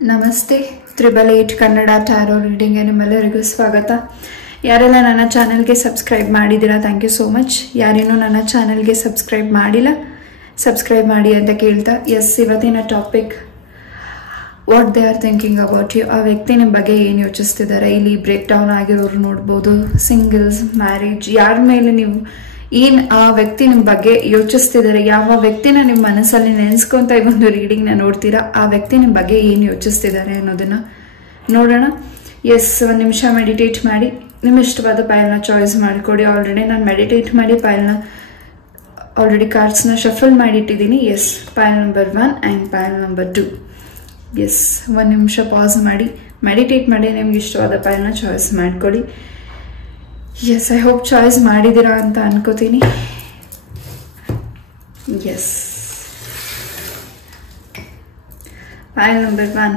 ನಮಸ್ತೆ 888 ಕನ್ನಡ ಟ್ಯಾರೋ ರೀಡಿಂಗ್ಗೆ ನಿಮ್ಮೆಲ್ಲರಿಗೂ ಸ್ವಾಗತ. ಯಾರೆಲ್ಲ ನನ್ನ ಚಾನೆಲ್ಗೆ ಸಬ್ಸ್ಕ್ರೈಬ್ ಮಾಡಿದ್ದೀರಾ ಥ್ಯಾಂಕ್ ಯು ಸೋ ಮಚ್. ಯಾರೇನೂ ನನ್ನ ಚಾನೆಲ್ಗೆ ಸಬ್ಸ್ಕ್ರೈಬ್ ಮಾಡಿಲ್ಲ ಸಬ್ಸ್ಕ್ರೈಬ್ ಮಾಡಿ ಅಂತ ಕೇಳ್ತಾ, ಎಸ್, ಇವತ್ತಿನ topic what they are thinking about you. ಆ ವ್ಯಕ್ತಿ ನಿಮ್ಮ ಬಗ್ಗೆ ಏನು ಯೋಚಿಸ್ತಿದ್ದಾರೆ. ಇಲ್ಲಿ ಬ್ರೇಕ್ ಡೌನ್ ಆಗಿರೋರು ನೋಡ್ಬೋದು, ಸಿಂಗಲ್ಸ್, ಮ್ಯಾರೇಜ್, ಯಾರ ಮೇಲೆ ನೀವು ಏನು ಆ ವ್ಯಕ್ತಿ ನಿಮ್ಮ ಬಗ್ಗೆ ಯೋಚಿಸ್ತಿದ್ದಾರೆ, ಯಾವ ವ್ಯಕ್ತಿನ ನಿಮ್ಮ ಮನಸ್ಸಲ್ಲಿ ನೆನೆಸ್ಕೊಂತ ಈ ಒಂದು ರೀಡಿಂಗ್ನ ನೋಡ್ತೀರಾ, ಆ ವ್ಯಕ್ತಿ ನಿಮ್ಮ ಬಗ್ಗೆ ಏನು ಯೋಚಿಸ್ತಿದ್ದಾರೆ ಅನ್ನೋದನ್ನ ನೋಡೋಣ. ಎಸ್, ಒಂದು ನಿಮಿಷ ಮೆಡಿಟೇಟ್ ಮಾಡಿ ನಿಮ್ಮ ಇಷ್ಟವಾದ ಪೈಲ್ನ ಚಾಯ್ಸ್ ಮಾಡಿಕೊಡಿ. ಆಲ್ರೆಡಿ ನಾನು ಮೆಡಿಟೇಟ್ ಮಾಡಿ ಪೈಲ್ನ ಆಲ್ರೆಡಿ ಕಾರ್ಡ್ಸ್ನ ಶಫಲ್ ಮಾಡಿಟ್ಟಿದ್ದೀನಿ. Yes, pile number 1 and pile number 2. Yes, ಒಂದು ನಿಮಿಷ ಪಾಸ್ ಮಾಡಿ ಮೆಡಿಟೇಟ್ ಮಾಡಿ ನಿಮ್ಗೆ ಇಷ್ಟವಾದ ಪೈಲ್ನ ಚಾಯ್ಸ್ ಮಾಡಿಕೊಡಿ. ಎಸ್, ಐ ಹೋಪ್ ಚಾಯ್ಸ್ ಮಾಡಿದ್ದೀರಾ ಅಂತ ಅನ್ಕೋತೀನಿ. ಎಸ್, ಪೈಲ್ ನಂಬರ್ 1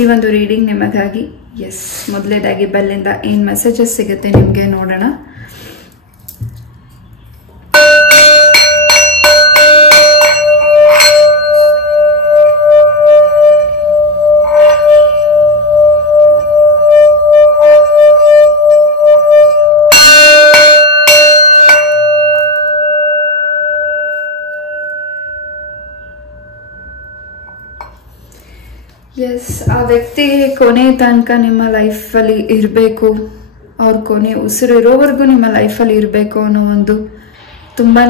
ಈ ಒಂದು ರೀಡಿಂಗ್ ನಿಮಗಾಗಿ. ಎಸ್, ಮೊದಲೇದಾಗಿ ಬೆಲ್ಲಿಂದ ಏನು ಮೆಸೇಜಸ್ ಸಿಗುತ್ತೆ ನಿಮಗೆ ನೋಡೋಣ. ಎಸ್, ಆ ವ್ಯಕ್ತಿ ಕೊನೆ ತನಕ ನಿಮ್ಮ ಲೈಫಲ್ಲಿ ಇರಬೇಕು, ಅವ್ರ ಕೊನೆ ಉಸಿರು ಇರೋವರೆಗೂ ನಿಮ್ಮ ಲೈಫಲ್ಲಿ ಇರಬೇಕು ಅನ್ನೋ ಒಂದು ತುಂಬಾ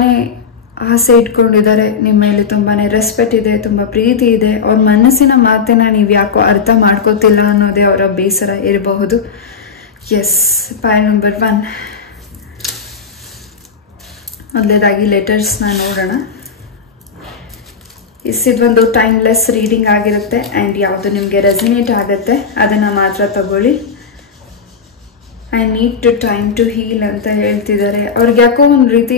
ಆಸೆ ಇಟ್ಕೊಂಡಿದ್ದಾರೆ. ನಿಮ್ಮ ಮೇಲೆ ತುಂಬಾ ರೆಸ್ಪೆಕ್ಟ್ ಇದೆ, ತುಂಬ ಪ್ರೀತಿ ಇದೆ. ಅವ್ರ ಮನಸ್ಸಿನ ಮಾತನ್ನ ನೀವು ಯಾಕೋ ಅರ್ಥ ಮಾಡ್ಕೋತಿಲ್ಲ ಅನ್ನೋದೇ ಅವರ ಬೇಸರ ಇರಬಹುದು. ಎಸ್, ಪೈಲ್ ನಂಬರ್ 1 ಮೊದಲೇದಾಗಿ ಲೆಟರ್ಸ್ನ ನೋಡೋಣ. ಇದೊಂದು ಟೈಮ್ಲೆಸ್ ರೀಡಿಂಗ್ ಆಗಿರುತ್ತೆ ಆ್ಯಂಡ್ ಯಾವುದು ನಿಮಗೆ ರೆಸಿನೇಟ್ ಆಗುತ್ತೆ ಅದನ್ನು ಮಾತ್ರ ತಗೊಳ್ಳಿ. I need to time to heal ಅಂತ ಹೇಳ್ತಿದ್ದಾರೆ. ಅವ್ರಿಗೆ ಯಾಕೋ ಒಂದು ರೀತಿ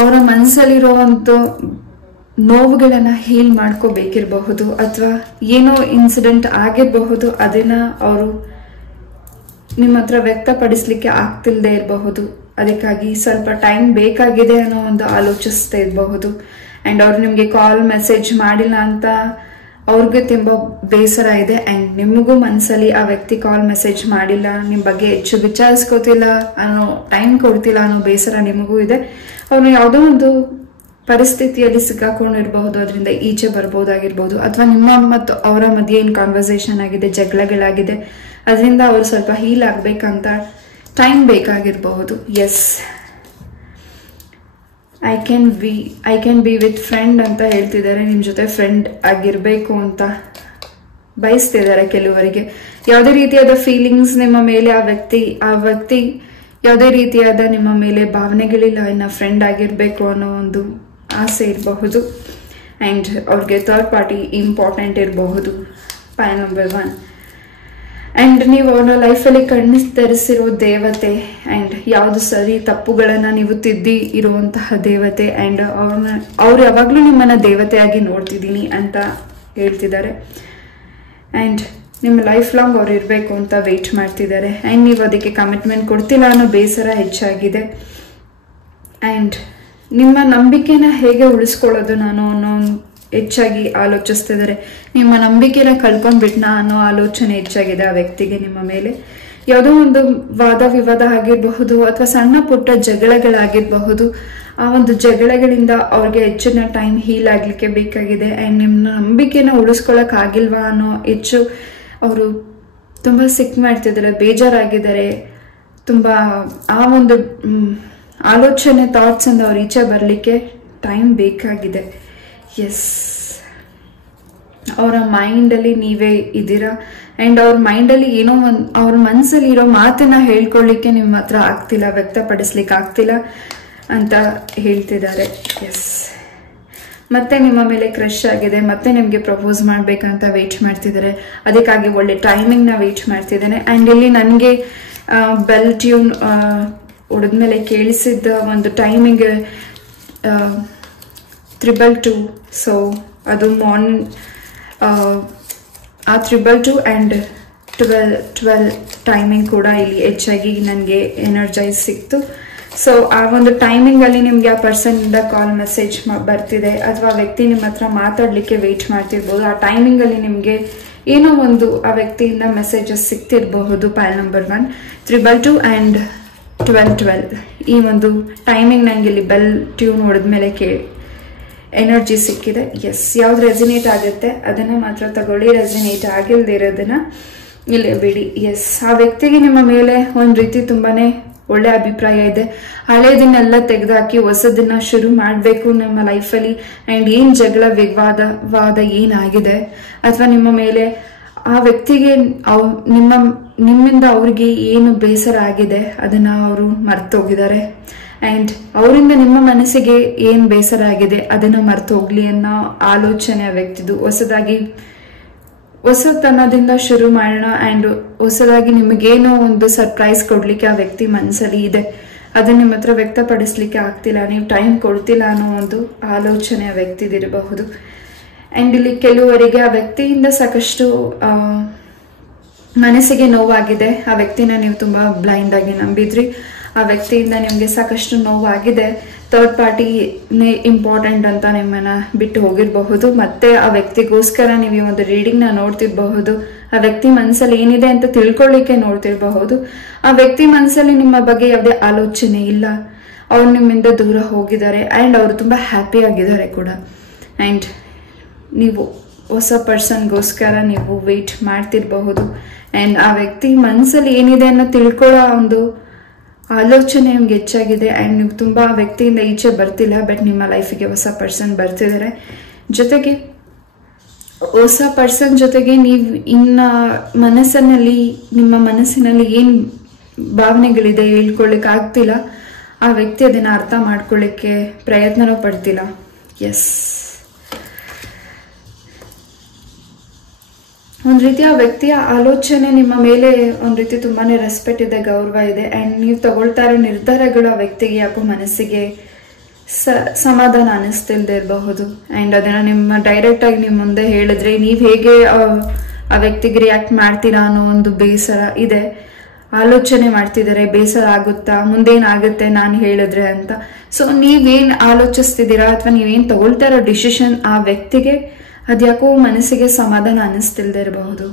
ಅವರ ಮನಸ್ಸಲ್ಲಿರೋ ಒಂದು ನೋವುಗಳನ್ನು ಹೀಲ್ ಮಾಡ್ಕೋಬೇಕಿರಬಹುದು, ಅಥವಾ ಏನೋ ಇನ್ಸಿಡೆಂಟ್ ಆಗಿರಬಹುದು, ಅದನ್ನು ಅವರು ನಿಮ್ಮ ಹತ್ರ ವ್ಯಕ್ತಪಡಿಸ್ಲಿಕ್ಕೆ ಆಗ್ತಿಲ್ಲದೆ ಇರಬಹುದು. ಅದಕ್ಕಾಗಿ ಸ್ವಲ್ಪ ಟೈಮ್ ಬೇಕಾಗಿದೆ ಅನ್ನೋ ಒಂದು ಆಲೋಚಿಸ್ತಾ ಇರಬಹುದು. ಆ್ಯಂಡ್ ಅವ್ರು ನಿಮಗೆ ಕಾಲ್ ಮೆಸೇಜ್ ಮಾಡಿಲ್ಲ ಅಂತ ಅವ್ರಿಗೆ ತುಂಬ ಬೇಸರ ಇದೆ. ಆ್ಯಂಡ್ ನಿಮಗೂ ಮನಸ್ಸಲ್ಲಿ ಆ ವ್ಯಕ್ತಿ ಕಾಲ್ ಮೆಸೇಜ್ ಮಾಡಿಲ್ಲ, ನಿಮ್ಮ ಬಗ್ಗೆ ಹೆಚ್ಚು ವಿಚಾರಿಸ್ಕೋತಿಲ್ಲ ಅನ್ನೋ, ಟೈಮ್ ಕೊಡ್ತಿಲ್ಲ ಅನ್ನೋ ಬೇಸರ ನಿಮಗೂ ಇದೆ. ಅವ್ರು ಯಾವುದೋ ಒಂದು ಪರಿಸ್ಥಿತಿಯಲ್ಲಿ ಸಿಕ್ಕಾಕೊಂಡಿರಬಹುದು, ಅದರಿಂದ ಈಚೆ ಬರ್ಬೋದಾಗಿರ್ಬೋದು, ಅಥವಾ ನಿಮ್ಮ ಮತ್ತು ಅವರ ಮಧ್ಯೆ ಏನು ಕಾನ್ವರ್ಸೇಷನ್ ಆಗಿದೆ, ಜಗಳಗಳಾಗಿದೆ, ಅದರಿಂದ ಅವರು ಸ್ವಲ್ಪ ಹೀಲ್ ಆಗಬೇಕಂತ ಟೈಮ್ ಬೇಕಾಗಿರಬಹುದು. Yes, I can be with friend ಅಂತ ಹೇಳ್ತಿದ್ದಾರೆ. ನಿಮ್ಮ ಜೊತೆ ಫ್ರೆಂಡ್ ಆಗಿರಬೇಕು ಅಂತ ಬಯಸ್ತಿದ್ದಾರೆ ಕೆಲವರಿಗೆ. ಯಾವುದೇ ರೀತಿಯಾದ ಫೀಲಿಂಗ್ಸ್ ನಿಮ್ಮ ಮೇಲೆ ಆ ವ್ಯಕ್ತಿ ಯಾವುದೇ ರೀತಿಯಾದ ನಿಮ್ಮ ಮೇಲೆ ಭಾವನೆಗಳಿಲ್ಲ, ಇನ್ನು ಫ್ರೆಂಡ್ ಆಗಿರಬೇಕು ಅನ್ನೋ ಒಂದು ಆಸೆ ಇರಬಹುದು. ಆ್ಯಂಡ್ ಅವ್ರಿಗೆ ಥರ್ಡ್ ಪಾರ್ಟಿ ಇಂಪಾರ್ಟೆಂಟ್ ಇರಬಹುದು. ಪೈಲ್ ನಂಬರ್ 1 ಆ್ಯಂಡ್ ನೀವು ಅವರ ಲೈಫಲ್ಲಿ ಕಣ್ಣಿಸ್ತರಿಸಿರೋ ದೇವತೆ, ಆ್ಯಂಡ್ ಯಾವುದು ಸರಿ ತಪ್ಪುಗಳನ್ನು ನೀವು ತಿದ್ದಿ ಇರುವಂತಹ ದೇವತೆ, ಆ್ಯಂಡ್ ಅವ್ರು ಯಾವಾಗಲೂ ನಿಮ್ಮನ್ನು ದೇವತೆಯಾಗಿ ನೋಡ್ತಿದ್ದೀನಿ ಅಂತ ಹೇಳ್ತಿದ್ದಾರೆ. ಆ್ಯಂಡ್ ನಿಮ್ಮ ಲೈಫ್ ಲಾಂಗ್ ಅವ್ರು ಇರಬೇಕು ಅಂತ ವೆಯ್ಟ್ ಮಾಡ್ತಿದ್ದಾರೆ. ಆ್ಯಂಡ್ ನೀವು ಅದಕ್ಕೆ ಕಮಿಟ್ಮೆಂಟ್ ಕೊಡ್ತಿಲ್ಲ ಅನ್ನೋ ಬೇಸರ ಹೆಚ್ಚಾಗಿದೆ. ಆ್ಯಂಡ್ ನಿಮ್ಮ ನಂಬಿಕೆನ ಹೇಗೆ ಉಳಿಸ್ಕೊಳ್ಳೋದು ನಾನು ಅನ್ನೋ ಹೆಚ್ಚಾಗಿ ಆಲೋಚಿಸ್ತಿದ್ದಾರೆ. ನಿಮ್ಮ ನಂಬಿಕೆನ ಕಳ್ಕೊಂಡ್ಬಿಟ್ನಾ ಅನ್ನೋ ಆಲೋಚನೆ ಹೆಚ್ಚಾಗಿದೆ ಆ ವ್ಯಕ್ತಿಗೆ ನಿಮ್ಮ ಮೇಲೆ. ಯಾವುದೋ ಒಂದು ವಾದ ವಿವಾದ ಆಗಿರಬಹುದು, ಅಥವಾ ಸಣ್ಣ ಪುಟ್ಟ ಜಗಳಗಳಾಗಿರಬಹುದು. ಆ ಒಂದು ಜಗಳಗಳಿಂದ ಅವ್ರಿಗೆ ಹೆಚ್ಚಿನ ಟೈಮ್ ಹೀಲ್ ಆಗಲಿಕ್ಕೆ ಬೇಕಾಗಿದೆ. ಆ್ಯಂಡ್ ನಿಮ್ಮ ನಂಬಿಕೆನ ಉಳಿಸ್ಕೊಳ್ಳೋಕ್ಕಾಗಿಲ್ವಾ ಅನ್ನೋ ಹೆಚ್ಚು ಅವರು ತುಂಬ ಸಿಕ್ ಮಾಡ್ತಿದ್ದಾರೆ, ಬೇಜಾರಾಗಿದ್ದಾರೆ. ತುಂಬ ಆ ಒಂದು ಆಲೋಚನೆ ಥಾಟ್ಸಿಂದ ಅವ್ರು ಈಚೆ ಬರಲಿಕ್ಕೆ ಟೈಮ್ ಬೇಕಾಗಿದೆ. ಎಸ್, ಅವರ ಮೈಂಡಲ್ಲಿ ನೀವೇ ಇದ್ದೀರಾ. ಆ್ಯಂಡ್ ಅವ್ರ ಮೈಂಡಲ್ಲಿ ಏನೋ ಒಂದು ಅವ್ರ ಮನಸ್ಸಲ್ಲಿ ಇರೋ ಮಾತನ್ನ ಹೇಳ್ಕೊಳ್ಳಿಕ್ಕೆ ನಿಮ್ಮ ಹತ್ರ ಆಗ್ತಿಲ್ಲ, ವ್ಯಕ್ತಪಡಿಸ್ಲಿಕ್ಕೆ ಆಗ್ತಿಲ್ಲ ಅಂತ ಹೇಳ್ತಿದ್ದಾರೆ. ಎಸ್, ಮತ್ತೆ ನಿಮ್ಮ ಮೇಲೆ ಕ್ರಶ್ ಆಗಿದೆ, ಮತ್ತೆ ನಿಮಗೆ ಪ್ರಪೋಸ್ ಮಾಡಬೇಕಂತ ವೆಯ್ಟ್ ಮಾಡ್ತಿದ್ದಾರೆ. ಅದಕ್ಕಾಗಿ ಒಳ್ಳೆ ಟೈಮಿಂಗ್ನ ವೆಯ್ಟ್ ಮಾಡ್ತಿದ್ದಾನೆ. ಆ್ಯಂಡ್ ಇಲ್ಲಿ ನನಗೆ ಬೆಲ್ ಟ್ಯೂನ್ ಹೊಡೆದ್ಮೇಲೆ ಕೇಳಿಸಿದ್ದ ಒಂದು ಟೈಮಿಂಗ್ 222. ಸೊ ಅದು ಮಾರ್ನಿಂಗ್ ಆ 222 ಆ್ಯಂಡ್ 12 ಟೈಮಿಂಗ್ ಕೂಡ ಇಲ್ಲಿ ಹೆಚ್ಚಾಗಿ ನನಗೆ ಎನರ್ಜೈಸ್ ಸಿಕ್ತು. ಸೊ ಆ ಒಂದು ಟೈಮಿಂಗಲ್ಲಿ ನಿಮಗೆ ಆ ಪರ್ಸನ್ನಿಂದ ಕಾಲ್ ಮೆಸೇಜ್ ಬರ್ತಿದೆ, ಅಥವಾ ವ್ಯಕ್ತಿ ನಿಮ್ಮ ಹತ್ರ ಮಾತಾಡಲಿಕ್ಕೆ ವೆಯ್ಟ್ ಮಾಡ್ತಿರ್ಬೋದು. ಆ ಟೈಮಿಂಗಲ್ಲಿ ನಿಮಗೆ ಏನೋ ಒಂದು ಆ ವ್ಯಕ್ತಿಯಿಂದ ಮೆಸೇಜಸ್ ಸಿಗ್ತಿರಬಹುದು. ಪೈಲ್ ನಂಬರ್ 1 322 ಆ್ಯಂಡ್ 1212 ಈ ಒಂದು ಟೈಮಿಂಗ್ ನನಗೆ ಇಲ್ಲಿ ಬೆಲ್ ಟ್ಯೂನ್ ಹೊಡೆದ್ಮೇಲೆ ಎನರ್ಜಿ ಸಿಕ್ಕಿದೆ. ಎಸ್, ಯಾವ್ದು ರೆಸಿನೇಟ್ ಆಗುತ್ತೆ ಅದನ್ನು ಮಾತ್ರ ತಗೊಳ್ಳಿ, ರೆಸಿನೇಟ್ ಆಗಿಲ್ಲದೆ ಇರೋದನ್ನ ಇಲ್ಲೇ ಬಿಡಿ. ಎಸ್, ಆ ವ್ಯಕ್ತಿಗೆ ನಿಮ್ಮ ಮೇಲೆ ಒಂದು ರೀತಿ ತುಂಬಾನೇ ಒಳ್ಳೆ ಅಭಿಪ್ರಾಯ ಇದೆ. ಹಳೇದನ್ನೆಲ್ಲ ತೆಗೆದುಹಾಕಿ ಹೊಸದನ್ನ ಶುರು ಮಾಡಬೇಕು ನಮ್ಮ ಲೈಫಲ್ಲಿ. ಆ್ಯಂಡ್ ಏನು ಜಗಳ ವಿವಾದ ಏನಾಗಿದೆ, ಅಥವಾ ನಿಮ್ಮ ಮೇಲೆ ಆ ವ್ಯಕ್ತಿಗೆ ನಿಮ್ಮಿಂದ ಅವ್ರಿಗೆ ಏನು ಬೇಸರ ಆಗಿದೆ ಅದನ್ನ ಅವರು ಮರ್ತೋಗಿದ್ದಾರೆ. ಆ್ಯಂಡ್ ಅವರಿಂದ ನಿಮ್ಮ ಮನಸ್ಸಿಗೆ ಏನು ಬೇಸರ ಆಗಿದೆ ಅದನ್ನ ಮರ್ತು ಹೋಗ್ಲಿ ಅನ್ನೋ ಆಲೋಚನೆ ಆ ವ್ಯಕ್ತಿದು. ಹೊಸತನದಿಂದ ಶುರು ಮಾಡೋಣ ಆ್ಯಂಡ್ ಹೊಸದಾಗಿ ನಿಮಗೇನೋ ಒಂದು ಸರ್ಪ್ರೈಸ್ ಕೊಡ್ಲಿಕ್ಕೆ ಆ ವ್ಯಕ್ತಿ ಮನಸ್ಸಲ್ಲಿ ಇದೆ. ಅದನ್ನ ನಿಮ್ಮ ಹತ್ರ ವ್ಯಕ್ತಪಡಿಸ್ಲಿಕ್ಕೆ ಆಗ್ತಿಲ್ಲ, ನೀವು ಟೈಮ್ ಕೊಡ್ತಿಲ್ಲ ಅನ್ನೋ ಒಂದು ಆಲೋಚನೆ ಆ ವ್ಯಕ್ತಿದಿರಬಹುದು. ಆ್ಯಂಡ್ ಇಲ್ಲಿ ಕೆಲವರಿಗೆ ಆ ವ್ಯಕ್ತಿಯಿಂದ ಸಾಕಷ್ಟು ಮನಸ್ಸಿಗೆ ನೋವಾಗಿದೆ. ಆ ವ್ಯಕ್ತಿನ ನೀವು ತುಂಬಾ ಬ್ಲೈಂಡ್ ಆಗಿ ನಂಬಿದ್ರಿ, ಆ ವ್ಯಕ್ತಿಯಿಂದ ನಿಮಗೆ ಸಾಕಷ್ಟು ನೋವಾಗಿದೆ. ಥರ್ಡ್ ಪಾರ್ಟಿನೇ ಇಂಪಾರ್ಟೆಂಟ್ ಅಂತ ನಿಮ್ಮನ್ನ ಬಿಟ್ಟು ಹೋಗಿರಬಹುದು. ಮತ್ತೆ ಆ ವ್ಯಕ್ತಿಗೋಸ್ಕರ ನೀವು ಈ ಒಂದು ರೀಡಿಂಗ್ ನ ನೋಡ್ತಿರಬಹುದು. ಆ ವ್ಯಕ್ತಿ ಮನಸ್ಸಲ್ಲಿ ಏನಿದೆ ಅಂತ ತಿಳ್ಕೊಳ್ಳಿಕ್ಕೆ ನೋಡ್ತಿರಬಹುದು. ಆ ವ್ಯಕ್ತಿ ಮನಸ್ಸಲ್ಲಿ ನಿಮ್ಮ ಬಗ್ಗೆ ಯಾವುದೇ ಆಲೋಚನೆ ಇಲ್ಲ, ಅವ್ರು ನಿಮ್ಮಿಂದ ದೂರ ಹೋಗಿದ್ದಾರೆ ಆ್ಯಂಡ್ ಅವರು ತುಂಬಾ ಹ್ಯಾಪಿ ಆಗಿದ್ದಾರೆ ಕೂಡ. ಆ್ಯಂಡ್ ನೀವು ಹೊಸ ಪರ್ಸನ್ಗೋಸ್ಕರ ನೀವು ವೆಯ್ಟ್ ಮಾಡ್ತಿರಬಹುದು. ಆ್ಯಂಡ್ ಆ ವ್ಯಕ್ತಿ ಮನಸ್ಸಲ್ಲಿ ಏನಿದೆ ಅನ್ನೋ ತಿಳ್ಕೊಳ್ಳೋ ಒಂದು ಆಲೋಚನೆ ನಿಮ್ಗೆ ಹೆಚ್ಚಾಗಿದೆ. ಆ್ಯಂಡ್ ನೀವು ತುಂಬ ಆ ವ್ಯಕ್ತಿಯಿಂದ ಈಚೆ ಬರ್ತಿಲ್ಲ, ಬಟ್ ನಿಮ್ಮ ಲೈಫಿಗೆ ಹೊಸ ಪರ್ಸನ್ ಬರ್ತಿದ್ದಾರೆ. ಜೊತೆಗೆ ಹೊಸ ಪರ್ಸನ್ ಜೊತೆಗೆ ನೀವು ನಿಮ್ಮ ಮನಸ್ಸಿನಲ್ಲಿ ಏನು ಭಾವನೆಗಳಿದೆ ಹೇಳ್ಕೊಳ್ಳಿಕ್ಕೆ ಆಗ್ತಿಲ್ಲ. ಆ ವ್ಯಕ್ತಿ ಅದನ್ನು ಅರ್ಥ ಮಾಡ್ಕೊಳ್ಳಿಕ್ಕೆ ಪ್ರಯತ್ನನೂ ಪಡ್ತಿಲ್ಲ. ಎಸ್, ಒಂದು ರೀತಿ ಆ ವ್ಯಕ್ತಿಯ ಆಲೋಚನೆ ನಿಮ್ಮ ಮೇಲೆ ಒಂದು ರೀತಿ ತುಂಬಾನೇ ರೆಸ್ಪೆಕ್ಟ್ ಇದೆ, ಗೌರವ ಇದೆ. ಆ್ಯಂಡ್ ನೀವು ತಗೊಳ್ತಾ ಇರೋ ನಿರ್ಧಾರಗಳು ಆ ವ್ಯಕ್ತಿಗೆ ಯಾಕೋ ಮನಸ್ಸಿಗೆ ಸಮಾಧಾನ ಅನ್ನಿಸ್ತಿಲ್ದೇ ಇರಬಹುದು. ಆ್ಯಂಡ್ ಅದನ್ನು ನಿಮ್ಮ ಡೈರೆಕ್ಟ್ ಆಗಿ ನಿಮ್ಮ ಮುಂದೆ ಹೇಳಿದ್ರೆ ನೀವು ಹೇಗೆ ಆ ವ್ಯಕ್ತಿಗೆ ರಿಯಾಕ್ಟ್ ಮಾಡ್ತೀರಾ ಅನ್ನೋ ಒಂದು ಬೇಸರ ಇದೆ. ಆಲೋಚನೆ ಮಾಡ್ತಿದ್ದಾರೆ, ಬೇಸರ ಆಗುತ್ತಾ, ಮುಂದೇನಾಗುತ್ತೆ ನಾನು ಹೇಳಿದ್ರೆ ಅಂತ. ಸೊ ನೀವೇನು ಆಲೋಚಿಸ್ತಿದ್ದೀರಾ ಅಥವಾ ನೀವೇನು ತಗೊಳ್ತಾ ಇರೋ ಡಿಸಿಷನ್ ಆ ವ್ಯಕ್ತಿಗೆ ಅದ್ಯಾಕೋ ಮನಸ್ಸಿಗೆ ಸಮಾಧಾನ ಅನ್ನಿಸ್ತಿಲ್ದೇ ಇರಬಹುದು.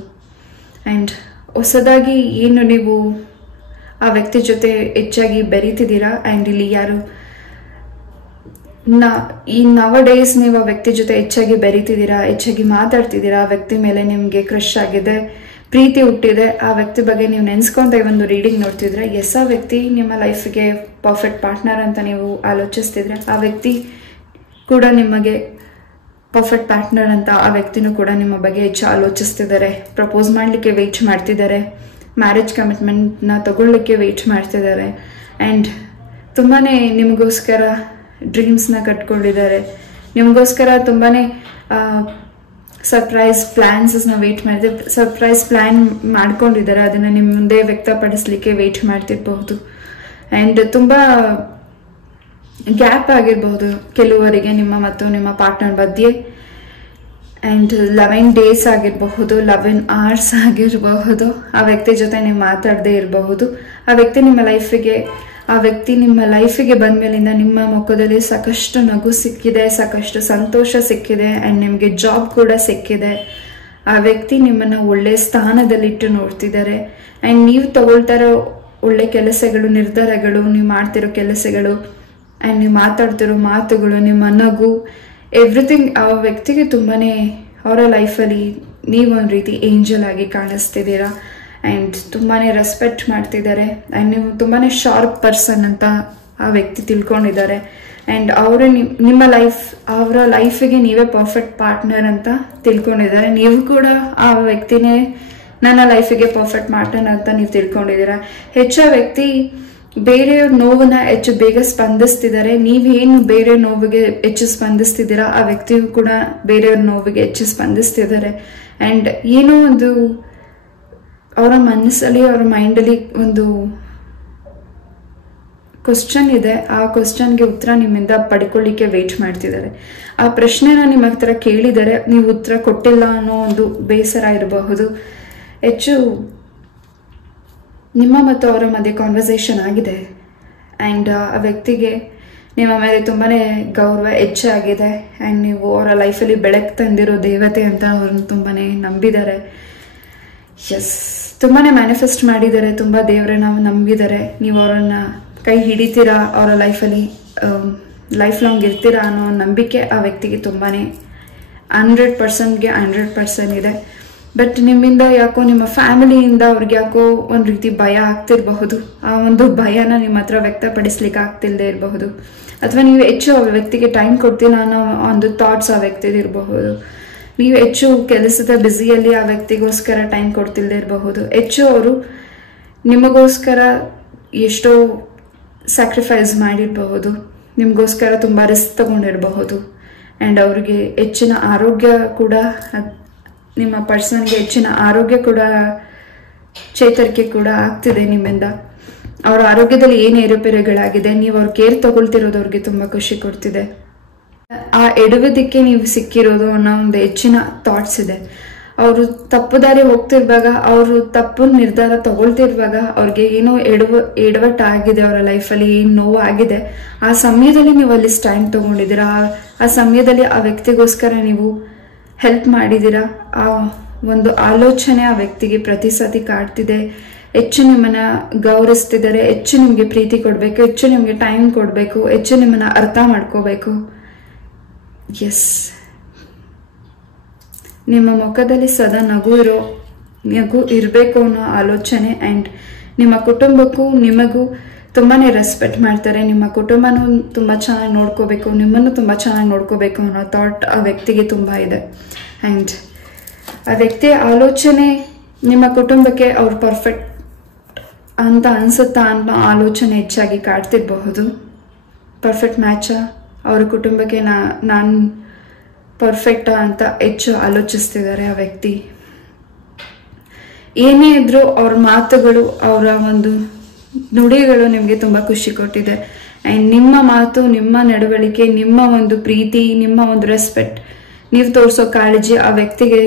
ಆ್ಯಂಡ್ ಹೊಸದಾಗಿ ಏನು ನೀವು ಆ ವ್ಯಕ್ತಿ ಜೊತೆ ಹೆಚ್ಚಾಗಿ ಬೆರೀತಿದ್ದೀರಾ. ಆ್ಯಂಡ್ ಇಲ್ಲಿ ಯಾರು ಈ ನವಡೇಸ್ ನೀವು ಆ ವ್ಯಕ್ತಿ ಜೊತೆ ಹೆಚ್ಚಾಗಿ ಬೆರೀತಿದ್ದೀರಾ, ಹೆಚ್ಚಾಗಿ ಮಾತಾಡ್ತಿದ್ದೀರಾ, ಆ ವ್ಯಕ್ತಿ ಮೇಲೆ ನಿಮಗೆ ಕ್ರಶ್ ಆಗಿದೆ, ಪ್ರೀತಿ ಹುಟ್ಟಿದೆ, ಆ ವ್ಯಕ್ತಿ ಬಗ್ಗೆ ನೀವು ನೆನೆಸ್ಕೊಂತ ಈ ಒಂದು ರೀಡಿಂಗ್ ನೋಡ್ತಿದ್ರೆ ಎಸ್, ಆ ವ್ಯಕ್ತಿ ನಿಮ್ಮ ಲೈಫಿಗೆ ಪರ್ಫೆಕ್ಟ್ ಪಾರ್ಟ್ನರ್ ಅಂತ ನೀವು ಆಲೋಚಿಸ್ತಿದ್ರೆ ಆ ವ್ಯಕ್ತಿ ಕೂಡ ನಿಮಗೆ ಪರ್ಫೆಕ್ಟ್ ಪಾರ್ಟ್ನರ್ ಅಂತ ಆ ವ್ಯಕ್ತಿನೂ ಕೂಡ ನಿಮ್ಮ ಬಗ್ಗೆ ಹೆಚ್ಚು ಆಲೋಚಿಸ್ತಿದ್ದಾರೆ. ಪ್ರಪೋಸ್ ಮಾಡಲಿಕ್ಕೆ ವೆಯ್ಟ್ ಮಾಡ್ತಿದ್ದಾರೆ, ಮ್ಯಾರೇಜ್ ಕಮಿಟ್ಮೆಂಟ್ನ ತಗೊಳ್ಳಿಕ್ಕೆ ವೆಯ್ಟ್ ಮಾಡ್ತಿದ್ದಾರೆ. ಆ್ಯಂಡ್ ತುಂಬಾ ನಿಮಗೋಸ್ಕರ ಡ್ರೀಮ್ಸ್ನ ಕಟ್ಕೊಂಡಿದ್ದಾರೆ, ನಿಮಗೋಸ್ಕರ ತುಂಬಾ ಸರ್ಪ್ರೈಸ್ ಪ್ಲ್ಯಾನ್ಸ್ನ ವೆಯ್ಟ್ ಮಾಡ್ತಿದ್ದಾರೆ, ಸರ್ಪ್ರೈಸ್ ಪ್ಲ್ಯಾನ್ ಮಾಡ್ಕೊಂಡಿದ್ದಾರೆ. ಅದನ್ನು ನಿಮ್ಮ ಮುಂದೆ ವ್ಯಕ್ತಪಡಿಸ್ಲಿಕ್ಕೆ ವೆಯ್ಟ್ ಮಾಡ್ತಿರ್ಬಹುದು. ಆ್ಯಂಡ್ ತುಂಬ ಗ್ಯಾಪ್ ಆಗಿರಬಹುದು ಕೆಲವರಿಗೆ ನಿಮ್ಮ ಮತ್ತು ನಿಮ್ಮ ಪಾರ್ಟ್ನರ್ ಮಧ್ಯೆ. ಆ್ಯಂಡ್ 11 days ಆಗಿರಬಹುದು, 11 hours ಆಗಿರಬಹುದು. ಆ ವ್ಯಕ್ತಿ ಜೊತೆ ನೀವು ಮಾತಾಡದೇ ಇರಬಹುದು. ಆ ವ್ಯಕ್ತಿ ನಿಮ್ಮ ಲೈಫಿಗೆ ಬಂದ್ಮೇಲಿಂದ ನಿಮ್ಮ ಮುಖದಲ್ಲಿ ಸಾಕಷ್ಟು ನಗು ಸಿಕ್ಕಿದೆ, ಸಾಕಷ್ಟು ಸಂತೋಷ ಸಿಕ್ಕಿದೆ, ಆ್ಯಂಡ್ ನಿಮಗೆ ಜಾಬ್ ಕೂಡ ಸಿಕ್ಕಿದೆ. ಆ ವ್ಯಕ್ತಿ ನಿಮ್ಮನ್ನು ಒಳ್ಳೆ ಸ್ಥಾನದಲ್ಲಿಟ್ಟು ನೋಡ್ತಿದ್ದಾರೆ. ಆ್ಯಂಡ್ ನೀವು ತಗೊಳ್ತಾ ಇರೋ ಒಳ್ಳೆ ಕೆಲಸಗಳು, ನಿರ್ಧಾರಗಳು, ನೀವು ಮಾಡ್ತಿರೋ ಕೆಲಸಗಳು ಆ್ಯಂಡ್ ನೀವು ಮಾತಾಡ್ತಿರೋ ಮಾತುಗಳು, ನಿಮ್ಮ ನಗು, ಎವ್ರಿಥಿಂಗ್ ಆ ವ್ಯಕ್ತಿಗೆ ತುಂಬಾ ಅವರ ಲೈಫಲ್ಲಿ ನೀವೊಂದು ರೀತಿ ಏಂಜಲ್ ಆಗಿ ಕಾಣಿಸ್ತಿದ್ದೀರಾ. ಆ್ಯಂಡ್ ತುಂಬಾ ರೆಸ್ಪೆಕ್ಟ್ ಮಾಡ್ತಿದ್ದಾರೆ. ಆ್ಯಂಡ್ ನೀವು ತುಂಬಾ ಶಾರ್ಪ್ ಪರ್ಸನ್ ಅಂತ ಆ ವ್ಯಕ್ತಿ ತಿಳ್ಕೊಂಡಿದ್ದಾರೆ. ಆ್ಯಂಡ್ ಅವರ ಲೈಫಿಗೆ ನೀವೇ ಪರ್ಫೆಕ್ಟ್ ಪಾರ್ಟ್ನರ್ ಅಂತ ತಿಳ್ಕೊಂಡಿದ್ದಾರೆ. ನೀವು ಕೂಡ ಆ ವ್ಯಕ್ತಿನೇ ನನ್ನ ಲೈಫಿಗೆ ಪರ್ಫೆಕ್ಟ್ ಪಾರ್ಟ್ನರ್ ಅಂತ ನೀವು ತಿಳ್ಕೊಂಡಿದ್ದೀರಾ. ಹೆಚ್ಚು ಆ ವ್ಯಕ್ತಿ ಬೇರೆಯವ್ರ ನೋವನ್ನ ಹೆಚ್ಚು ಬೇಗ ಸ್ಪಂದಿಸ್ತಿದ್ದಾರೆ. ನೀವೇನು ಬೇರೆ ನೋವಿಗೆ ಹೆಚ್ಚು ಸ್ಪಂದಿಸ್ತಿದ್ದೀರಾ, ಆ ವ್ಯಕ್ತಿಯು ಕೂಡ ಬೇರೆಯವ್ರ ನೋವಿಗೆ ಹೆಚ್ಚು ಸ್ಪಂದಿಸ್ತಿದ್ದಾರೆ. ಆ್ಯಂಡ್ ಏನೋ ಒಂದು ಅವರ ಮನಸ್ಸಲ್ಲಿ, ಅವರ ಮೈಂಡಲ್ಲಿ ಒಂದು ಕ್ವಶನ್ ಇದೆ. ಆ ಕ್ವಶನ್ಗೆ ಉತ್ತರ ನಿಮ್ಮಿಂದ ಪಡ್ಕೊಳ್ಳಿಕ್ಕೆ ವೆಯ್ಟ್ ಮಾಡ್ತಿದ್ದಾರೆ. ಆ ಪ್ರಶ್ನೆನ ನಿಮ್ಮ ಹತ್ರ ಕೇಳಿದರೆ ನೀವು ಉತ್ತರ ಕೊಟ್ಟಿಲ್ಲ ಅನ್ನೋ ಒಂದು ಬೇಸರ ಇರಬಹುದು. ಹೆಚ್ಚು ನಿಮ್ಮ ಮತ್ತು ಅವರ ಮಧ್ಯೆ ಕಾನ್ವರ್ಸೇಷನ್ ಆಗಿದೆ. ಆ್ಯಂಡ್ ಆ ವ್ಯಕ್ತಿಗೆ ನಿಮ್ಮ ಮೇಲೆ ತುಂಬಾ ಗೌರವ ಹೆಚ್ಚಾಗಿದೆ ಆ್ಯಂಡ್ ನೀವು ಅವರ ಲೈಫಲ್ಲಿ ಬೆಳಕು ತಂದಿರೋ ದೇವತೆ ಅಂತ ಅವ್ರನ್ನ ತುಂಬಾ ನಂಬಿದ್ದಾರೆ. ಎಸ್, ತುಂಬಾ ಮ್ಯಾನಿಫೆಸ್ಟ್ ಮಾಡಿದ್ದಾರೆ, ತುಂಬ ದೇವರನ್ನ ನಂಬಿದ್ದಾರೆ. ನೀವು ಅವರನ್ನ ಕೈ ಹಿಡಿತೀರಾ, ಅವರ ಲೈಫಲ್ಲಿ ಲೈಫ್ ಲಾಂಗ್ ಇರ್ತೀರಾ ಅನ್ನೋ ನಂಬಿಕೆ ಆ ವ್ಯಕ್ತಿಗೆ ತುಂಬಾ 100%ಗೆ 100% ಇದೆ. ಬಟ್ ನಿಮ್ಮಿಂದ ಯಾಕೋ ನಿಮ್ಮ ಫ್ಯಾಮಿಲಿಯಿಂದ ಅವ್ರಿಗೆ ಯಾಕೋ ಒಂದು ರೀತಿ ಭಯ ಆಗ್ತಿರಬಹುದು. ಆ ಒಂದು ಭಯನ ನಿಮ್ಮ ಹತ್ರ ವ್ಯಕ್ತಪಡಿಸ್ಲಿಕ್ಕೆ ಆಗ್ತಿಲ್ಲದೆ ಇರಬಹುದು, ಅಥವಾ ನೀವು ಹೆಚ್ಚು ಆ ವ್ಯಕ್ತಿಗೆ ಟೈಮ್ ಕೊಡ್ತಿಲ್ಲ ಅನ್ನೋ ಒಂದು ಥಾಟ್ಸ್ ಆ ವ್ಯಕ್ತಿದಿರಬಹುದು. ನೀವು ಹೆಚ್ಚು ಕೆಲಸದ ಬ್ಯುಸಿಯಲ್ಲಿ ಆ ವ್ಯಕ್ತಿಗೋಸ್ಕರ ಟೈಮ್ ಕೊಡ್ತಿಲ್ಲದೆ ಇರಬಹುದು. ಹೆಚ್ಚು ಅವರು ನಿಮಗೋಸ್ಕರ ಎಷ್ಟೋ ಸ್ಯಾಕ್ರಿಫೈಸ್ ಮಾಡಿರಬಹುದು, ನಿಮಗೋಸ್ಕರ ತುಂಬ ರಿಸ್ಕ್ ತಗೊಂಡಿರಬಹುದು. ಆ್ಯಂಡ್ ಅವ್ರಿಗೆ ಹೆಚ್ಚಿನ ಆರೋಗ್ಯ ಕೂಡ, ನಿಮ್ಮ ಪರ್ಸನ್ಗೆ ಹೆಚ್ಚಿನ ಆರೋಗ್ಯ ಕೂಡ, ಚೇತರಿಕೆ ಕೂಡ ಆಗ್ತಿದೆ ನಿಮ್ಮಿಂದ. ಅವರ ಆರೋಗ್ಯದಲ್ಲಿ ಏನು ಏರುಪೇರುಗಳಾಗಿದೆ, ನೀವು ಅವ್ರ ಕೇರ್ ತಗೊಳ್ತಿರೋದು ಅವ್ರಿಗೆ ತುಂಬ ಖುಷಿ ಕೊಡ್ತಿದೆ. ಆ ಎಡವುದಕ್ಕೆ ನೀವು ಸಿಕ್ಕಿರೋದು ಅನ್ನೋ ಒಂದು ಹೆಚ್ಚಿನ ಥಾಟ್ಸ್ ಇದೆ. ಅವರು ತಪ್ಪು ದಾರಿ ಹೋಗ್ತಿರುವಾಗ, ಅವರು ತಪ್ಪು ನಿರ್ಧಾರ ತಗೊಳ್ತಿರುವಾಗ, ಅವ್ರಿಗೆ ಏನೋ ಎಡವಟ್ಟಾಗಿದೆ, ಅವರ ಲೈಫಲ್ಲಿ ಏನು ನೋವು ಆಗಿದೆ, ಆ ಸಮಯದಲ್ಲಿ ನೀವು ಅಲ್ಲಿ ಸ್ಟ್ಯಾಂಡ್ ತಗೊಂಡಿದ್ದೀರಾ. ಆ ಸಮಯದಲ್ಲಿ ಆ ವ್ಯಕ್ತಿಗೋಸ್ಕರ ನೀವು ಹೆಲ್ಪ್ ಮಾಡಿದ್ದೀರಾ. ಆ ಒಂದು ಆಲೋಚನೆ ಆ ವ್ಯಕ್ತಿಗೆ ಪ್ರತಿ ಸತಿ ಕಾಡ್ತಿದೆ. ಹೆಚ್ಚು ನಿಮ್ಮನ್ನ ಗೌರವಿಸ್ತಿದ್ದಾರೆ, ಹೆಚ್ಚು ನಿಮಗೆ ಪ್ರೀತಿ ಕೊಡಬೇಕು, ಹೆಚ್ಚು ನಿಮಗೆ ಟೈಮ್ ಕೊಡಬೇಕು, ಹೆಚ್ಚು ನಿಮ್ಮನ್ನ ಅರ್ಥ ಮಾಡ್ಕೋಬೇಕು. ಎಸ್, ನಿಮ್ಮ ಮುಖದಲ್ಲಿ ಸದಾ ನಗು ಇರಬೇಕು ಅನ್ನೋ ಆಲೋಚನೆ. ಆ್ಯಂಡ್ ನಿಮ್ಮ ಕುಟುಂಬಕ್ಕೂ ನಿಮಗೂ ತುಂಬಾ ರೆಸ್ಪೆಕ್ಟ್ ಮಾಡ್ತಾರೆ. ನಿಮ್ಮ ಕುಟುಂಬನೂ ತುಂಬ ಚೆನ್ನಾಗಿ ನೋಡ್ಕೋಬೇಕು, ನಿಮ್ಮನ್ನು ತುಂಬ ಚೆನ್ನಾಗಿ ನೋಡ್ಕೋಬೇಕು ಅನ್ನೋ ಥಾಟ್ ಆ ವ್ಯಕ್ತಿಗೆ ತುಂಬ ಇದೆ. ಆ್ಯಂಡ್ ಆ ವ್ಯಕ್ತಿಯ ಆಲೋಚನೆ ನಿಮ್ಮ ಕುಟುಂಬಕ್ಕೆ ಅವ್ರು ಪರ್ಫೆಕ್ಟ್ ಅಂತ ಅನಿಸುತ್ತಾ ಅನ್ನೋ ಆಲೋಚನೆ ಹೆಚ್ಚಾಗಿ ಕಾಡ್ತಿರಬಹುದು. ಪರ್ಫೆಕ್ಟ್ ಮ್ಯಾಚಾ, ಅವ್ರ ಕುಟುಂಬಕ್ಕೆ ನಾನು ಪರ್ಫೆಕ್ಟಾ ಅಂತ ಹೆಚ್ಚು ಆಲೋಚಿಸ್ತಿದ್ದಾರೆ ಆ ವ್ಯಕ್ತಿ. ಏನೇ ಇದ್ರೂ ಅವ್ರ ಮಾತುಗಳು, ಅವರ ಒಂದು ನುಡಿಗಳು ನಿಮಗೆ ತುಂಬ ಖುಷಿ ಕೊಟ್ಟಿದೆ. ಆ್ಯಂಡ್ ನಿಮ್ಮ ಮಾತು, ನಿಮ್ಮ ನಡವಳಿಕೆ, ನಿಮ್ಮ ಒಂದು ಪ್ರೀತಿ, ನಿಮ್ಮ ಒಂದು ರೆಸ್ಪೆಕ್ಟ್, ನೀವು ತೋರಿಸೋ ಕಾಳಜಿ ಆ ವ್ಯಕ್ತಿಗೆ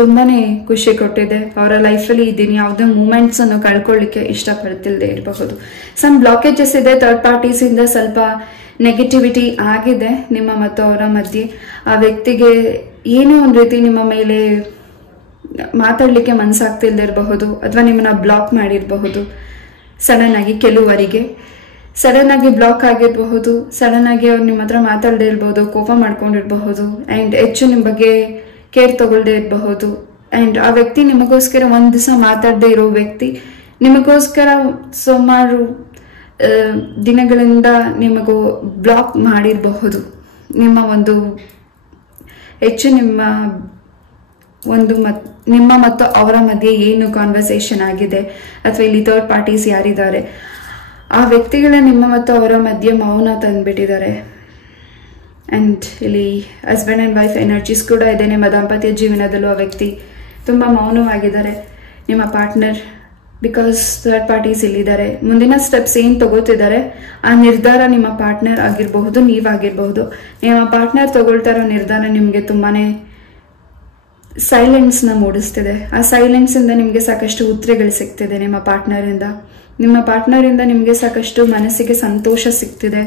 ತುಂಬಾ ಖುಷಿ ಕೊಟ್ಟಿದೆ. ಅವರ ಲೈಫಲ್ಲಿ ಇದೀನಿ ಯಾವುದೇ ಮೂಮೆಂಟ್ಸನ್ನು ಕಳ್ಕೊಳ್ಳಿಕ್ಕೆ ಇಷ್ಟಪಡ್ತಿಲ್ಲದೆ ಇರಬಹುದು. ಸಮ್ ಬ್ಲಾಕೇಜಸ್ ಇದೆ, ಥರ್ಡ್ ಪಾರ್ಟೀಸಿಂದ ಸ್ವಲ್ಪ ನೆಗೆಟಿವಿಟಿ ಆಗಿದೆ ನಿಮ್ಮ ಮತ್ತು ಅವರ ಮಧ್ಯೆ. ಆ ವ್ಯಕ್ತಿಗೆ ಏನೋ ಒಂದು ರೀತಿ ನಿಮ್ಮ ಮೇಲೆ ಮಾತಾಡಲಿಕ್ಕೆ ಮನಸ್ಸಾಗ್ತಿಲ್ಲದೆ ಇರಬಹುದು, ಅಥವಾ ನಿಮ್ಮನ್ನ ಬ್ಲಾಕ್ ಮಾಡಿರಬಹುದು. ಸಡನ್ ಆಗಿ ಕೆಲವರಿಗೆ ಸಡನ್ ಆಗಿ ಬ್ಲಾಕ್ ಆಗಿರಬಹುದು, ಸಡನ್ ಆಗಿ ಅವ್ರು ನಿಮ್ಮ ಹತ್ರ ಮಾತಾಡದೇ ಇರಬಹುದು, ಕೋಪ ಮಾಡ್ಕೊಂಡಿರಬಹುದು, ಆ್ಯಂಡ್ ಹೆಚ್ಚು ನಿಮ್ಮ ಬಗ್ಗೆ ಕೇರ್ ತಗೊಳ್ದೇ ಇರಬಹುದು. ಆ್ಯಂಡ್ ಆ ವ್ಯಕ್ತಿ ನಿಮಗೋಸ್ಕರ ಒಂದು ದಿವಸ ಮಾತಾಡದೇ ಇರೋ ವ್ಯಕ್ತಿ ನಿಮಗೋಸ್ಕರ ಸುಮಾರು ದಿನಗಳಿಂದ ನಿಮಗೂ ಬ್ಲಾಕ್ ಮಾಡಿರಬಹುದು. ನಿಮ್ಮ ಒಂದು ಹೆಚ್ಚು ನಿಮ್ಮ ಮತ್ತು ಅವರ ಮಧ್ಯೆ ಏನು ಕಾನ್ವರ್ಸೇಷನ್ ಆಗಿದೆ, ಅಥವಾ ಇಲ್ಲಿ ಥರ್ಡ್ ಪಾರ್ಟೀಸ್ ಯಾರಿದ್ದಾರೆ, ಆ ವ್ಯಕ್ತಿಗಳ ನಿಮ್ಮ ಮತ್ತು ಅವರ ಮಧ್ಯೆ ಮೌನ ತಂದುಬಿಟ್ಟಿದ್ದಾರೆ. ಆ್ಯಂಡ್ ಇಲ್ಲಿ ಹಸ್ಬೆಂಡ್ ಆ್ಯಂಡ್ ವೈಫ್ ಎನರ್ಜೀಸ್ ಕೂಡ ಇದೆ. ನಿಮ್ಮ ದಾಂಪತ್ಯ ಜೀವನದಲ್ಲೂ ಆ ವ್ಯಕ್ತಿ ತುಂಬ ಮೌನವಾಗಿದ್ದಾರೆ, ನಿಮ್ಮ ಪಾರ್ಟ್ನರ್, ಬಿಕಾಸ್ ಥರ್ಡ್ ಪಾರ್ಟೀಸ್ ಇಲ್ಲಿದ್ದಾರೆ. ಮುಂದಿನ ಸ್ಟೆಪ್ಸ್ ಏನು ತಗೋತಿದ್ದಾರೆ ಆ ನಿರ್ಧಾರ ನಿಮ್ಮ ಪಾರ್ಟ್ನರ್ ಆಗಿರಬಹುದು, ನೀವಾಗಿರಬಹುದು. ನಿಮ್ಮ ಪಾರ್ಟ್ನರ್ ತಗೊಳ್ತಾ ಇರೋ ನಿರ್ಧಾರ ನಿಮಗೆ ತುಂಬಾ ಸೈಲೆನ್ಸ್ನ ಮೂಡಿಸ್ತಿದೆ. ಆ ಸೈಲೆನ್ಸಿಂದ ನಿಮಗೆ ಸಾಕಷ್ಟು ಉತ್ತರಗಳು ಸಿಗ್ತಿದೆ. ನಿಮ್ಮ ಪಾರ್ಟ್ನರಿಂದ ನಿಮಗೆ ಸಾಕಷ್ಟು ಮನಸ್ಸಿಗೆ ಸಂತೋಷ ಸಿಗ್ತಿದೆ.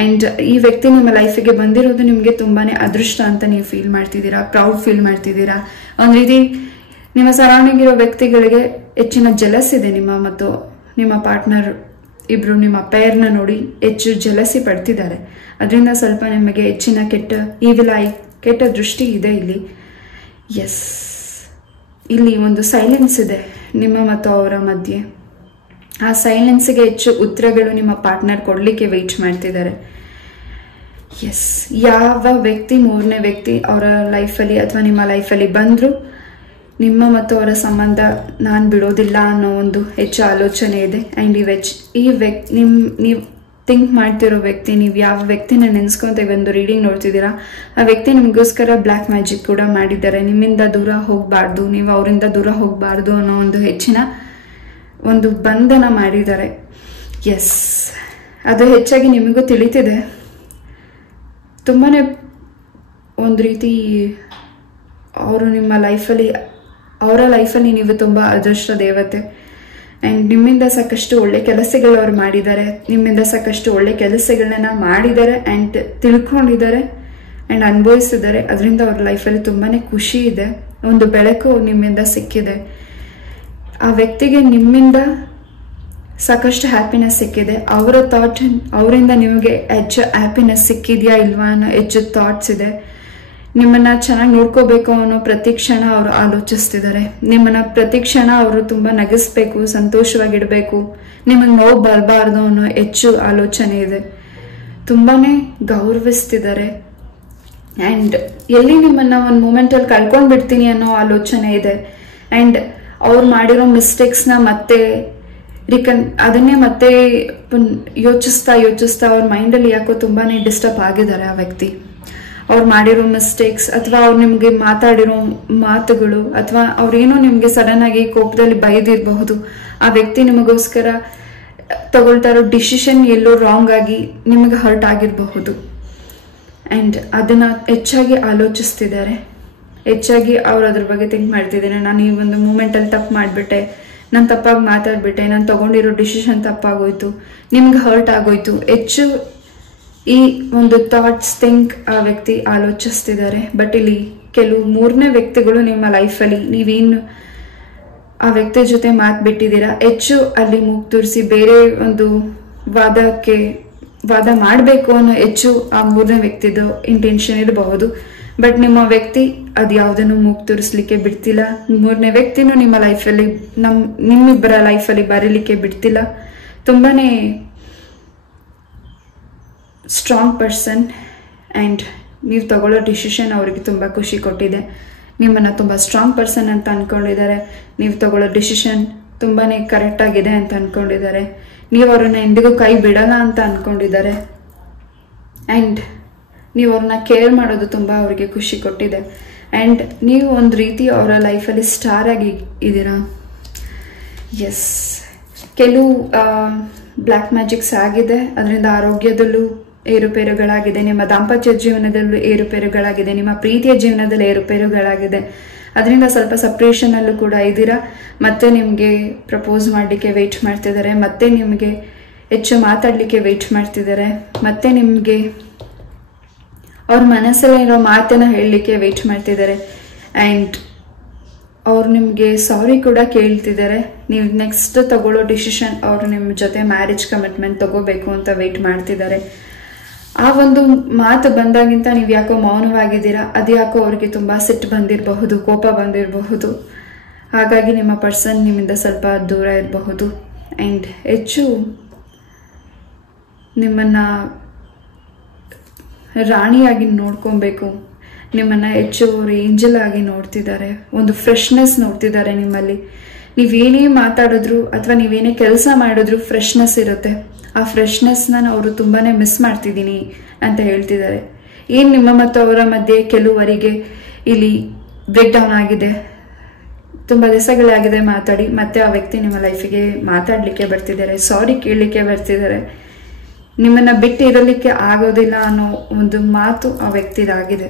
ಆ್ಯಂಡ್ ಈ ವ್ಯಕ್ತಿ ನಿಮ್ಮ ಲೈಫಿಗೆ ಬಂದಿರೋದು ನಿಮಗೆ ತುಂಬಾ ಅದೃಷ್ಟ ಅಂತ ನೀವು ಫೀಲ್ ಮಾಡ್ತಿದ್ದೀರಾ, ಪ್ರೌಡ್ ಫೀಲ್ ಮಾಡ್ತಿದ್ದೀರಾ. ಒಂದು ರೀತಿ ನಿಮ್ಮ ಸರೌಂಡಿಂಗ್ ಇರೋ ವ್ಯಕ್ತಿಗಳಿಗೆ ಹೆಚ್ಚಿನ ಜಲಸ್ ಇದೆ. ನಿಮ್ಮ ಮತ್ತು ನಿಮ್ಮ ಪಾರ್ಟ್ನರ್ ಇಬ್ರು ನಿಮ್ಮ ಪೇರ್ನ ನೋಡಿ ಹೆಚ್ಚು ಜಲಸಿ ಪಡ್ತಿದ್ದಾರೆ. ಅದರಿಂದ ಸ್ವಲ್ಪ ನಿಮಗೆ ಹೆಚ್ಚಿನ ಕೆಟ್ಟ ದೃಷ್ಟಿ ಇದೆ ಇಲ್ಲಿ. ಎಸ್, ಇಲ್ಲಿ ಒಂದು ಸೈಲೆನ್ಸ್ ಇದೆ ನಿಮ್ಮ ಮತ್ತು ಅವರ ಮಧ್ಯೆ. ಆ ಸೈಲೆನ್ಸ್ಗೆ ಹೆಚ್ಚು ಉತ್ತರಗಳು ನಿಮ್ಮ ಪಾರ್ಟ್ನರ್ ಕೊಡಲಿಕ್ಕೆ ವೆಯ್ಟ್ ಮಾಡ್ತಿದ್ದಾರೆ. ಎಸ್, ಯಾವ ವ್ಯಕ್ತಿ ಮೂರನೇ ವ್ಯಕ್ತಿ ಅವರ ಲೈಫಲ್ಲಿ ಅಥವಾ ನಿಮ್ಮ ಲೈಫಲ್ಲಿ ಬಂದರೂ ನಿಮ್ಮ ಮತ್ತು ಅವರ ಸಂಬಂಧ ನಾನು ಬಿಡೋದಿಲ್ಲ ಅನ್ನೋ ಒಂದು ಹೆಚ್ಚು ಆಲೋಚನೆ ಇದೆ. ಆ್ಯಂಡ್ ನೀವು ಥಿಂಕ್ ಮಾಡ್ತಿರೋ ವ್ಯಕ್ತಿ, ನೀವು ಯಾವ ವ್ಯಕ್ತಿನ ನೆನೆಸ್ಕೊಂತ ಒಂದು ರೀಡಿಂಗ್ ನೋಡ್ತಿದ್ದೀರಾ, ಆ ವ್ಯಕ್ತಿ ನಿಮಗೋಸ್ಕರ ಬ್ಲ್ಯಾಕ್ ಮ್ಯಾಜಿಕ್ ಕೂಡ ಮಾಡಿದ್ದಾರೆ. ನಿಮ್ಮಿಂದ ದೂರ ಹೋಗಬಾರ್ದು, ನೀವು ಅವರಿಂದ ದೂರ ಹೋಗಬಾರ್ದು ಅನ್ನೋ ಒಂದು ಹೆಚ್ಚಿನ ಒಂದು ಬಂಧನ ಮಾಡಿದ್ದಾರೆ. ಎಸ್, ಅದು ಹೆಚ್ಚಾಗಿ ನಿಮಗೂ ತಿಳಿತಿದೆ. ತುಂಬಾ ಒಂದು ರೀತಿ ಅವರ ಲೈಫಲ್ಲಿ ನೀವು ತುಂಬ ಅದೃಷ್ಟ ದೇವತೆ. ಆ್ಯಂಡ್ ನಿಮ್ಮಿಂದ ಸಾಕಷ್ಟು ಒಳ್ಳೆ ಕೆಲಸಗಳು ಅವ್ರು ಮಾಡಿದ್ದಾರೆ, ನಿಮ್ಮಿಂದ ಸಾಕಷ್ಟು ಒಳ್ಳೆ ಕೆಲಸಗಳನ್ನ ಮಾಡಿದ್ದಾರೆ ಆ್ಯಂಡ್ ತಿಳ್ಕೊಂಡಿದ್ದಾರೆ ಆ್ಯಂಡ್ ಅನುಭವಿಸಿದ್ದಾರೆ. ಅದರಿಂದ ಅವ್ರ ಲೈಫಲ್ಲಿ ತುಂಬಾ ಖುಷಿ ಇದೆ, ಒಂದು ಬೆಳಕು ನಿಮ್ಮಿಂದ ಸಿಕ್ಕಿದೆ. ಆ ವ್ಯಕ್ತಿಗೆ ನಿಮ್ಮಿಂದ ಸಾಕಷ್ಟು ಹ್ಯಾಪಿನೆಸ್ ಸಿಕ್ಕಿದೆ. ಅವರ ಥಾಟ್ ಅವರಿಂದ ನಿಮಗೆ ಹೆಚ್ಚು ಹ್ಯಾಪಿನೆಸ್ ಸಿಕ್ಕಿದೆಯಾ ಇಲ್ವಾ ಅನ್ನೋ ಹೆಚ್ಚು ಥಾಟ್ಸ್ ಇದೆ. ನಿಮ್ಮನ್ನು ಚೆನ್ನಾಗಿ ನೋಡ್ಕೋಬೇಕು ಅನ್ನೋ ಪ್ರತಿ ಕ್ಷಣ ಅವರು ಆಲೋಚಿಸ್ತಿದ್ದಾರೆ. ನಿಮ್ಮನ್ನು ಪ್ರತಿ ಕ್ಷಣ ಅವರು ತುಂಬ ನಗಿಸ್ಬೇಕು, ಸಂತೋಷವಾಗಿಡಬೇಕು, ನಿಮಗೆ ನೋವು ಬರಬಾರ್ದು ಅನ್ನೋ ಹೆಚ್ಚು ಆಲೋಚನೆ ಇದೆ. ತುಂಬಾ ಗೌರವಿಸ್ತಿದ್ದಾರೆ ಆ್ಯಂಡ್ ಎಲ್ಲಿ ನಿಮ್ಮನ್ನು ಒಂದು ಮೂಮೆಂಟಲ್ಲಿ ಕಳ್ಕೊಂಡು ಬಿಡ್ತೀನಿ ಅನ್ನೋ ಆಲೋಚನೆ ಇದೆ. ಆ್ಯಂಡ್ ಅವ್ರು ಮಾಡಿರೋ ಮಿಸ್ಟೇಕ್ಸ್ನ ಮತ್ತೆ ಅದನ್ನೇ ಮತ್ತೆ ಯೋಚಿಸ್ತಾ ಅವ್ರ ಮೈಂಡಲ್ಲಿ ಯಾಕೋ ತುಂಬಾ ಡಿಸ್ಟರ್ಬ್ ಆಗಿದ್ದಾರೆ ಆ ವ್ಯಕ್ತಿ. ಅವ್ರು ಮಾಡಿರೋ ಮಿಸ್ಟೇಕ್ಸ್ ಅಥವಾ ಅವ್ರು ನಿಮಗೆ ಮಾತಾಡಿರೋ ಮಾತುಗಳು ಅಥವಾ ಅವ್ರೇನೋ ನಿಮಗೆ ಸಡನ್ ಆಗಿ ಕೋಪದಲ್ಲಿ ಬೈದಿರಬಹುದು. ಆ ವ್ಯಕ್ತಿ ನಿಮಗೋಸ್ಕರ ತಗೊಳ್ತಾ ಇರೋ ಡಿಸಿಷನ್ ಎಲ್ಲೋ ರಾಂಗ್ ಆಗಿ ನಿಮಗೆ ಹರ್ಟ್ ಆಗಿರಬಹುದು. ಆ್ಯಂಡ್ ಅದನ್ನು ಹೆಚ್ಚಾಗಿ ಆಲೋಚಿಸ್ತಿದ್ದಾರೆ, ಹೆಚ್ಚಾಗಿ ಅವ್ರು ಅದ್ರ ಬಗ್ಗೆ ಥಿಂಕ್ ಮಾಡ್ತಿದ್ದಾರೆ. ನಾನು ಈ ಒಂದು ಮೂಮೆಂಟಲ್ಲಿ ತಪ್ಪು ಮಾಡಿಬಿಟ್ಟೆ, ನಾನು ತಪ್ಪಾಗಿ ಮಾತಾಡ್ಬಿಟ್ಟೆ, ನಾನು ತಗೊಂಡಿರೋ ಡಿಸಿಷನ್ ತಪ್ಪಾಗೋಯ್ತು, ನಿಮ್ಗೆ ಹರ್ಟ್ ಆಗೋಯ್ತು. ಹೆಚ್ಚು ಈ ಒಂದು ಥಾಟ್ಸ್ ಆ ವ್ಯಕ್ತಿ ಆಲೋಚಿಸ್ತಿದ್ದಾರೆ. ಬಟ್ ಇಲ್ಲಿ ಕೆಲವು ಮೂರನೇ ವ್ಯಕ್ತಿಗಳು ನಿಮ್ಮ ಲೈಫಲ್ಲಿ ನೀವೇನು ಆ ವ್ಯಕ್ತಿ ಜೊತೆ ಮಾತು ಹೆಚ್ಚು ಅಲ್ಲಿ ಮೂಗು ತೂರಿಸಿ ಬೇರೆ ಒಂದು ವಾದ ಮಾಡಬೇಕು ಅನ್ನೋ ಹೆಚ್ಚು ಆ ಮೂರನೇ ವ್ಯಕ್ತಿದು ಇಂಟೆನ್ಷನ್ ಇರಬಹುದು. ಬಟ್ ನಿಮ್ಮ ವ್ಯಕ್ತಿ ಅದು ಯಾವುದನ್ನು ಮೂಗು ತೋರಿಸ್ಲಿಕ್ಕೆ ಬಿಡ್ತಿಲ್ಲ. ಮೂರನೇ ವ್ಯಕ್ತಿನೂ ನಿಮ್ಮ ಲೈಫಲ್ಲಿ ನಿಮ್ಮಿಬ್ಬರ ಲೈಫಲ್ಲಿ ಬರೀಲಿಕ್ಕೆ ಬಿಡ್ತಿಲ್ಲ. ತುಂಬಾ ಸ್ಟ್ರಾಂಗ್ ಪರ್ಸನ್ ಆ್ಯಂಡ್ ನೀವು ತಗೊಳ್ಳೋ ಡಿಸಿಷನ್ ಅವರಿಗೆ ತುಂಬ ಖುಷಿ ಕೊಟ್ಟಿದೆ. ನಿಮ್ಮನ್ನು ತುಂಬ ಸ್ಟ್ರಾಂಗ್ ಪರ್ಸನ್ ಅಂತ ಅಂದ್ಕೊಂಡಿದ್ದಾರೆ. ನೀವು ತಗೊಳ್ಳೋ ಡಿಸಿಷನ್ ತುಂಬಾ ಕರೆಕ್ಟಾಗಿದೆ ಅಂತ ಅಂದ್ಕೊಂಡಿದ್ದಾರೆ. ನೀವು ಅವ್ರನ್ನ ಎಂದಿಗೂ ಕೈ ಬಿಡಲ್ಲ ಅಂತ ಅಂದ್ಕೊಂಡಿದ್ದಾರೆ. ಆ್ಯಂಡ್ ನೀವು ಅವ್ರನ್ನ ಕೇರ್ ಮಾಡೋದು ತುಂಬ ಅವರಿಗೆ ಖುಷಿ ಕೊಟ್ಟಿದೆ. ಆ್ಯಂಡ್ ನೀವು ಒಂದು ರೀತಿ ಅವರ ಲೈಫಲ್ಲಿ ಸ್ಟಾರ್ ಆಗಿ ಇದ್ದೀರಾ. ಎಸ್, ಕೆಲವು ಬ್ಲ್ಯಾಕ್ ಮ್ಯಾಜಿಕ್ಸ್ ಆಗಿದೆ, ಅದರಿಂದ ಆರೋಗ್ಯದಲ್ಲೂ ಏರುಪೇರುಗಳಾಗಿದೆ, ನಿಮ್ಮ ದಾಂಪತ್ಯ ಜೀವನದಲ್ಲೂ ಏರುಪೇರುಗಳಾಗಿದೆ, ನಿಮ್ಮ ಪ್ರೀತಿಯ ಜೀವನದಲ್ಲಿ ಏರುಪೇರುಗಳಾಗಿದೆ. ಅದರಿಂದ ಸ್ವಲ್ಪ ಸಪ್ರೇಷನಲ್ಲೂ ಕೂಡ ಇದ್ದೀರಾ. ಮತ್ತೆ ನಿಮಗೆ ಪ್ರಪೋಸ್ ಮಾಡಲಿಕ್ಕೆ ವೆಯ್ಟ್ ಮಾಡ್ತಿದ್ದಾರೆ, ಮತ್ತೆ ನಿಮಗೆ ಹೆಚ್ಚು ಮಾತಾಡಲಿಕ್ಕೆ ವೆಯ್ಟ್ ಮಾಡ್ತಿದ್ದಾರೆ, ಮತ್ತೆ ನಿಮಗೆ ಅವ್ರ ಮನಸ್ಸಲ್ಲಿರೋ ಮಾತನ್ನು ಹೇಳಲಿಕ್ಕೆ ವೆಯ್ಟ್ ಮಾಡ್ತಿದ್ದಾರೆ. ಆ್ಯಂಡ್ ಅವ್ರು ನಿಮಗೆ ಸಾರಿ ಕೂಡ ಕೇಳ್ತಿದ್ದಾರೆ. ನೀವು ನೆಕ್ಸ್ಟ್ ತಗೊಳ್ಳೋ ಡಿಸಿಷನ್ ಅವರು ನಿಮ್ಮ ಜೊತೆ ಮ್ಯಾರೇಜ್ ಕಮಿಟ್ಮೆಂಟ್ ತಗೋಬೇಕು ಅಂತ ವೆಯ್ಟ್ ಮಾಡ್ತಿದ್ದಾರೆ. ಆ ಒಂದು ಮಾತು ಬಂದಾಗಿಂತ ನೀವು ಯಾಕೋ ಮೌನವಾಗಿದ್ದೀರಾ. ಅದು ಯಾಕೋ ಅವ್ರಿಗೆ ತುಂಬ ಸಿಟ್ಟು ಬಂದಿರಬಹುದು, ಕೋಪ ಬಂದಿರಬಹುದು. ಹಾಗಾಗಿ ನಿಮ್ಮ ಪರ್ಸನ್ ನಿಮ್ಮಿಂದ ಸ್ವಲ್ಪ ದೂರ ಇರಬಹುದು. ಆ್ಯಂಡ್ ಹೆಚ್ಚು ನಿಮ್ಮನ್ನು ರಾಣಿಯಾಗಿ ನೋಡ್ಕೊಬೇಕು, ನಿಮ್ಮನ್ನು ಹೆಚ್ಚು ಅವರು ಏಂಜಲ್ ಆಗಿ ನೋಡ್ತಿದ್ದಾರೆ. ಒಂದು ಫ್ರೆಶ್ನೆಸ್ ನೋಡ್ತಿದ್ದಾರೆ ನಿಮ್ಮಲ್ಲಿ. ನೀವೇನೇ ಮಾತಾಡಿದ್ರು ಅಥವಾ ನೀವೇನೇ ಕೆಲಸ ಮಾಡಿದ್ರು ಫ್ರೆಶ್ನೆಸ್ ಇರುತ್ತೆ. ಆ ಫ್ರೆಶ್ನೆಸ್ನ ಅವರು ತುಂಬಾ ಮಿಸ್ ಮಾಡ್ತಿದ್ದೀನಿ ಅಂತ ಹೇಳ್ತಿದ್ದಾರೆ. ಏನು ನಿಮ್ಮ ಮತ್ತು ಅವರ ಮಧ್ಯೆ ಕೆಲವರಿಗೆ ಇಲ್ಲಿ ಬ್ರೇಕ್ ಡೌನ್ ಆಗಿದೆ, ತುಂಬ ದಿವಸಗಳಾಗಿದೆ ಮಾತಾಡಿ, ಮತ್ತೆ ಆ ವ್ಯಕ್ತಿ ನಿಮ್ಮ ಲೈಫಿಗೆ ಮಾತಾಡಲಿಕ್ಕೆ ಬರ್ತಿದ್ದಾರೆ, ಸಾರಿ ಕೇಳಲಿಕ್ಕೆ ಬರ್ತಿದ್ದಾರೆ. ನಿಮ್ಮನ್ನು ಬಿಟ್ಟು ಇರಲಿಕ್ಕೆ ಆಗೋದಿಲ್ಲ ಅನ್ನೋ ಒಂದು ಮಾತು ಆ ವ್ಯಕ್ತಿದಾಗಿದೆ.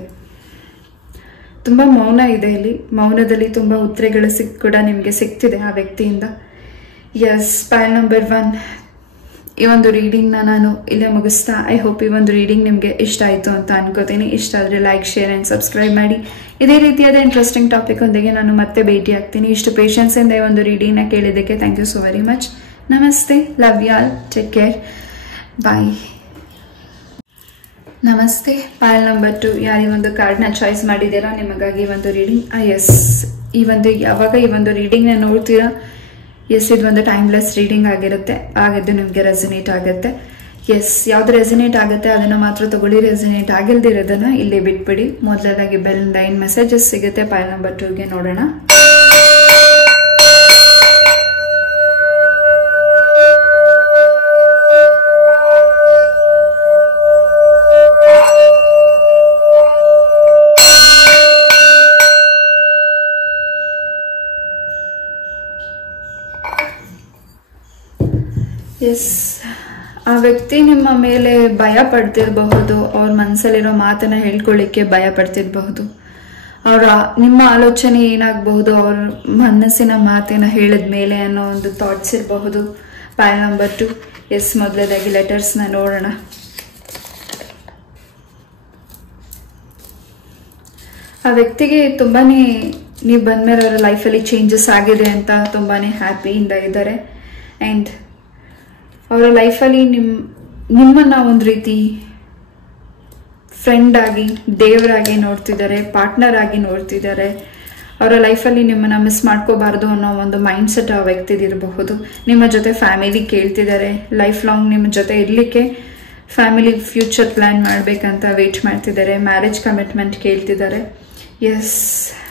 ತುಂಬ ಮೌನ ಇದೆ ಇಲ್ಲಿ. ಮೌನದಲ್ಲಿ ತುಂಬ ಉತ್ತರಗಳು ಕೂಡ ನಿಮಗೆ ಸಿಗ್ತಿದೆ ಆ ವ್ಯಕ್ತಿಯಿಂದ. ಎಸ್, ಪೈಲ್ ನಂಬರ್ 1 ಈ ಒಂದು ರೀಡಿಂಗ್ನ ನಾನು ಇಲ್ಲೇ ಮುಗಿಸ್ತಾ. ಐ ಹೋಪ್ ಈ ಒಂದು ರೀಡಿಂಗ್ ನಿಮಗೆ ಇಷ್ಟ ಆಯಿತು ಅಂತ ಅನ್ಕೋತೀನಿ. ಇಷ್ಟ ಆದರೆ ಲೈಕ್, ಶೇರ್ ಆ್ಯಂಡ್ ಸಬ್ಸ್ಕ್ರೈಬ್ ಮಾಡಿ. ಇದೇ ರೀತಿಯಾದ ಇಂಟ್ರೆಸ್ಟಿಂಗ್ ಟಾಪಿಕ್ ಒಂದಿಗೆ ನಾನು ಮತ್ತೆ ಭೇಟಿ ಆಗ್ತೀನಿ. ಇಷ್ಟು ಪೇಷನ್ಸಿಂದ ಈ ಒಂದು ರೀಡಿಂಗ್ನ ಕೇಳಿದ್ದಕ್ಕೆ thank you so very much. ನಮಸ್ತೆ, love you all, take care, bye. ನಮಸ್ತೆ, ಪೈಲ್ ನಂಬರ್ 2 ಯಾರು ಈ ಒಂದು ಕಾರ್ಡ್ನ ಚಾಯ್ಸ್ ಮಾಡಿದ್ದೀರಾ ನಿಮಗಾಗಿ ಒಂದು ರೀಡಿಂಗ್. ಎಸ್, ಯಾವಾಗ ಈ ಒಂದು ರೀಡಿಂಗ್ನ ನೋಡ್ತೀರಾ, ಎಸ್, ಇದು ಒಂದು ಟೈಮ್ಲೆಸ್ ರೀಡಿಂಗ್ ಆಗಿರುತ್ತೆ. ಆಗಿದ್ದು ನಿಮಗೆ ರೆಸಿನೇಟ್ ಆಗುತ್ತೆ. ಎಸ್, ಯಾವ್ದು ರೆಸಿನೇಟ್ ಆಗುತ್ತೆ ಅದನ್ನು ಮಾತ್ರ ತಗೊಳ್ಳಿ. ರೆಸಿನೇಟ್ ಆಗಿಲ್ದಿರೋದನ್ನ ಇಲ್ಲಿ ಬಿಟ್ಬಿಡಿ. ಮೊದಲದಾಗಿ ಬೆಲ್ 9 ಮೆಸೇಜಸ್ ಸಿಗುತ್ತೆ ಪೈಲ್ ನಂಬರ್ 2ಗೆ. ನೋಡೋಣ. ಎಸ್, ಆ ವ್ಯಕ್ತಿ ನಿಮ್ಮ ಮೇಲೆ ಭಯ ಪಡ್ತಿರಬಹುದು. ಅವ್ರ ಮನಸ್ಸಲ್ಲಿರೋ ಮಾತನ್ನ ಹೇಳ್ಕೊಳ್ಳಿಕ್ಕೆ ಭಯ ಪಡ್ತಿರಬಹುದು. ನಿಮ್ಮ ಆಲೋಚನೆ ಏನಾಗಬಹುದು, ಅವ್ರ ಮನಸ್ಸಿನ ಮಾತೇನ ಹೇಳಿದ ಮೇಲೆ ಅನ್ನೋ ಒಂದು ಥಾಟ್ಸ್ ಇರಬಹುದು. ಪೈಲ್ ನಂಬರ್ 2. ಎಸ್, ಮೊದಲದಾಗಿ ಲೆಟರ್ಸ್ನ ನೋಡೋಣ. ಆ ವ್ಯಕ್ತಿಗೆ ತುಂಬಾನೇ ನೀವು ಬಂದ್ಮೇಲೆ ಅವರ ಲೈಫಲ್ಲಿ ಚೇಂಜಸ್ ಆಗಿದೆ ಅಂತ ತುಂಬಾನೇ ಹ್ಯಾಪಿಯಿಂದ ಇದ್ದಾರೆ. ಆ್ಯಂಡ್ ಅವರ ಲೈಫಲ್ಲಿ ನಿಮ್ಮನ್ನ ಒಂದು ರೀತಿ ಫ್ರೆಂಡ್ ಆಗಿ, ದೇವರಾಗಿ ನೋಡ್ತಿದ್ದಾರೆ, ಪಾರ್ಟ್ನರ್ ಆಗಿ ನೋಡ್ತಿದ್ದಾರೆ. ಅವರ ಲೈಫಲ್ಲಿ ನಿಮ್ಮನ್ನ ಮಿಸ್ ಮಾಡ್ಕೋಬಾರ್ದು ಅನ್ನೋ ಒಂದು ಮೈಂಡ್ ಸೆಟ್ ಆ ವ್ಯಕ್ತಿದಿರಬಹುದು. ನಿಮ್ಮ ಜೊತೆ ಫ್ಯಾಮಿಲಿ ಕೇಳ್ತಿದ್ದಾರೆ, ಲೈಫ್ ಲಾಂಗ್ ನಿಮ್ಮ ಜೊತೆ ಇರಲಿಕ್ಕೆ ಫ್ಯಾಮಿಲಿ ಫ್ಯೂಚರ್ ಪ್ಲ್ಯಾನ್ ಮಾಡಬೇಕಂತ ವೇಟ್ ಮಾಡ್ತಿದ್ದಾರೆ. ಮ್ಯಾರೇಜ್ ಕಮಿಟ್ಮೆಂಟ್ ಕೇಳ್ತಿದ್ದಾರೆ. ಎಸ್,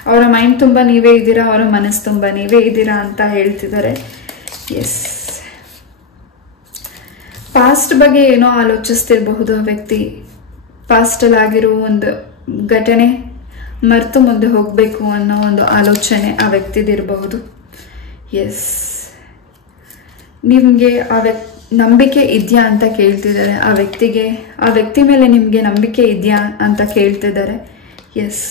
ಅವರ ಮೈಂಡ್ ತುಂಬ ನೀವೇ ಇದ್ದೀರಾ, ಅವರ ಮನಸ್ಸು ತುಂಬ ನೀವೇ ಇದ್ದೀರಾ ಅಂತ ಹೇಳ್ತಿದ್ದಾರೆ. ಎಸ್, ಪಾಸ್ಟ್ ಬಗ್ಗೆ ಏನೋ ಆಲೋಚಿಸ್ತಿರಬಹುದು ಆ ವ್ಯಕ್ತಿ. ಪಾಸ್ಟಲ್ಲಿ ಆಗಿರೋ ಒಂದು ಘಟನೆ ಮರೆತು ಮುಂದೆ ಹೋಗಬೇಕು ಅನ್ನೋ ಒಂದು ಆಲೋಚನೆ ಆ ವ್ಯಕ್ತಿದಿರಬಹುದು. ಎಸ್, ನಿಮಗೆ ನಂಬಿಕೆ ಇದೆಯಾ ಅಂತ ಕೇಳ್ತಿದ್ದಾರೆ ಆ ವ್ಯಕ್ತಿಗೆ. ಆ ವ್ಯಕ್ತಿ ಮೇಲೆ ನಿಮಗೆ ನಂಬಿಕೆ ಇದೆಯಾ ಅಂತ ಕೇಳ್ತಿದ್ದಾರೆ. ಎಸ್,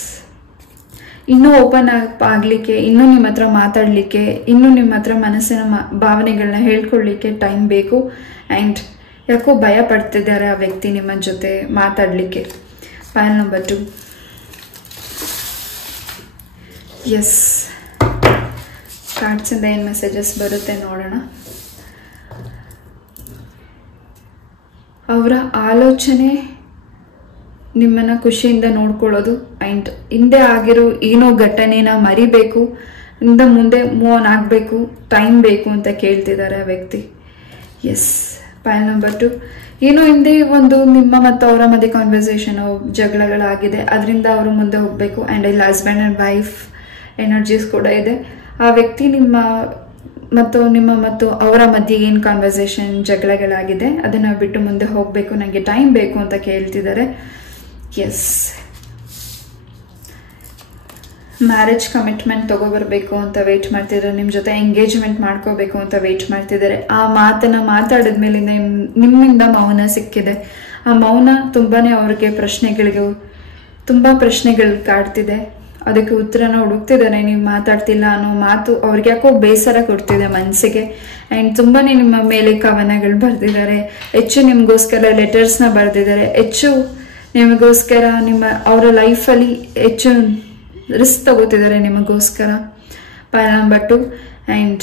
ಇನ್ನೂ ಓಪನ್ ಆಗಲಿಕ್ಕೆ, ಇನ್ನೂ ನಿಮ್ಮ ಹತ್ರ ಮಾತಾಡಲಿಕ್ಕೆ, ಇನ್ನೂ ನಿಮ್ಮ ಹತ್ರ ಮನಸ್ಸಿನ ಭಾವನೆಗಳನ್ನ ಹೇಳ್ಕೊಳ್ಳಿಕ್ಕೆ ಟೈಮ್ ಬೇಕು. ಆ್ಯಂಡ್ ಯಾಕೋ ಭಯ ಪಡ್ತಿದ್ದಾರೆ ಆ ವ್ಯಕ್ತಿ ನಿಮ್ಮ ಜೊತೆ ಮಾತಾಡಲಿಕ್ಕೆ. ಪೈಲ್ ನಂಬರ್ 2. ಎಸ್, ಕಾರ್ಡ್ಸಿಂದ ಏನು ಮೆಸೇಜಸ್ ಬರುತ್ತೆ ನೋಡೋಣ. ಅವರ ಆಲೋಚನೆ ನಿಮ್ಮನ್ನ ಖುಷಿಯಿಂದ ನೋಡ್ಕೊಳ್ಳೋದು. ಆ್ಯಂಡ್ ಹಿಂದೆ ಆಗಿರೋ ಏನೋ ಘಟನೆನ ಮರಿಬೇಕು, ಮುಂದೆ ಮೂವ್ ಆನ್ ಆಗಬೇಕು, ಟೈಮ್ ಬೇಕು ಅಂತ ಕೇಳ್ತಿದ್ದಾರೆ ಆ ವ್ಯಕ್ತಿ. Yes, pile number 2. ಏನೋ ಹಿಂದೆ ಒಂದು ನಿಮ್ಮ ಮತ್ತು ಅವರ ಮಧ್ಯೆ ಕಾನ್ವರ್ಸೇಷನ್, ಜಗಳಗಳಾಗಿದೆ, ಅದರಿಂದ ಅವರು ಮುಂದೆ ಹೋಗಬೇಕು. ಆ್ಯಂಡ್ ಇಲ್ಲಿ ಹಸ್ಬೆಂಡ್ ಆ್ಯಂಡ್ ವೈಫ್ ಎನರ್ಜೀಸ್ ಕೂಡ ಇದೆ. ಆ ವ್ಯಕ್ತಿ ನಿಮ್ಮ ಮತ್ತು ಅವರ ಮಧ್ಯೆ ಏನು ಕಾನ್ವರ್ಸೇಷನ್, ಜಗಳಗಳಾಗಿದೆ, ಅದನ್ನು ಬಿಟ್ಟು ಮುಂದೆ ಹೋಗಬೇಕು, ನನಗೆ ಟೈಮ್ ಬೇಕು ಅಂತ ಕೇಳ್ತಿದ್ದಾರೆ. ಎಸ್, ಮ್ಯಾರೇಜ್ ಕಮಿಟ್ಮೆಂಟ್ ತಗೋಬರ್ಬೇಕು ಅಂತ ವೆಯ್ಟ್ ಮಾಡ್ತಿದ್ದಾರೆ. ನಿಮ್ಮ ಜೊತೆ ಎಂಗೇಜ್ಮೆಂಟ್ ಮಾಡ್ಕೋಬೇಕು ಅಂತ ವೆಯ್ಟ್ ಮಾಡ್ತಿದ್ದಾರೆ. ಆ ಮಾತನ್ನ ಮಾತಾಡಿದ್ಮೇಲೆ ನಿಮ್ಮಿಂದ ಮೌನ ಸಿಕ್ಕಿದೆ. ಆ ಮೌನ ತುಂಬಾನೇ ಅವ್ರಿಗೆ ತುಂಬ ಪ್ರಶ್ನೆಗಳು ಕಾಡ್ತಿದೆ. ಅದಕ್ಕೆ ಉತ್ತರನ ಹುಡುಕ್ತಿದ್ದಾರೆ. ನೀವು ಮಾತಾಡ್ತಿಲ್ಲ ಅನ್ನೋ ಮಾತು ಅವ್ರಿಗೆ ಯಾಕೋ ಬೇಸರ ಕೊಡ್ತಿದೆ ಮನಸ್ಸಿಗೆ. ಆ್ಯಂಡ್ ತುಂಬಾನೇ ನಿಮ್ಮ ಮೇಲೆ ಕವನಗಳು ಬರೆದಿದ್ದಾರೆ, ಹೆಚ್ಚು ನಿಮಗೋಸ್ಕರ ಲೆಟರ್ಸ್ನ ಬರೆದಿದ್ದಾರೆ, ಹೆಚ್ಚು ನಿಮಗೋಸ್ಕರ ಅವರ ಲೈಫಲ್ಲಿ ಹೆಚ್ಚು ರಿಸ್ಕ್ ತಗೋತಿದ್ದಾರೆ ನಿಮಗೋಸ್ಕರ. ಪೈಲ್ ನಂಬರ್ 2. ಆ್ಯಂಡ್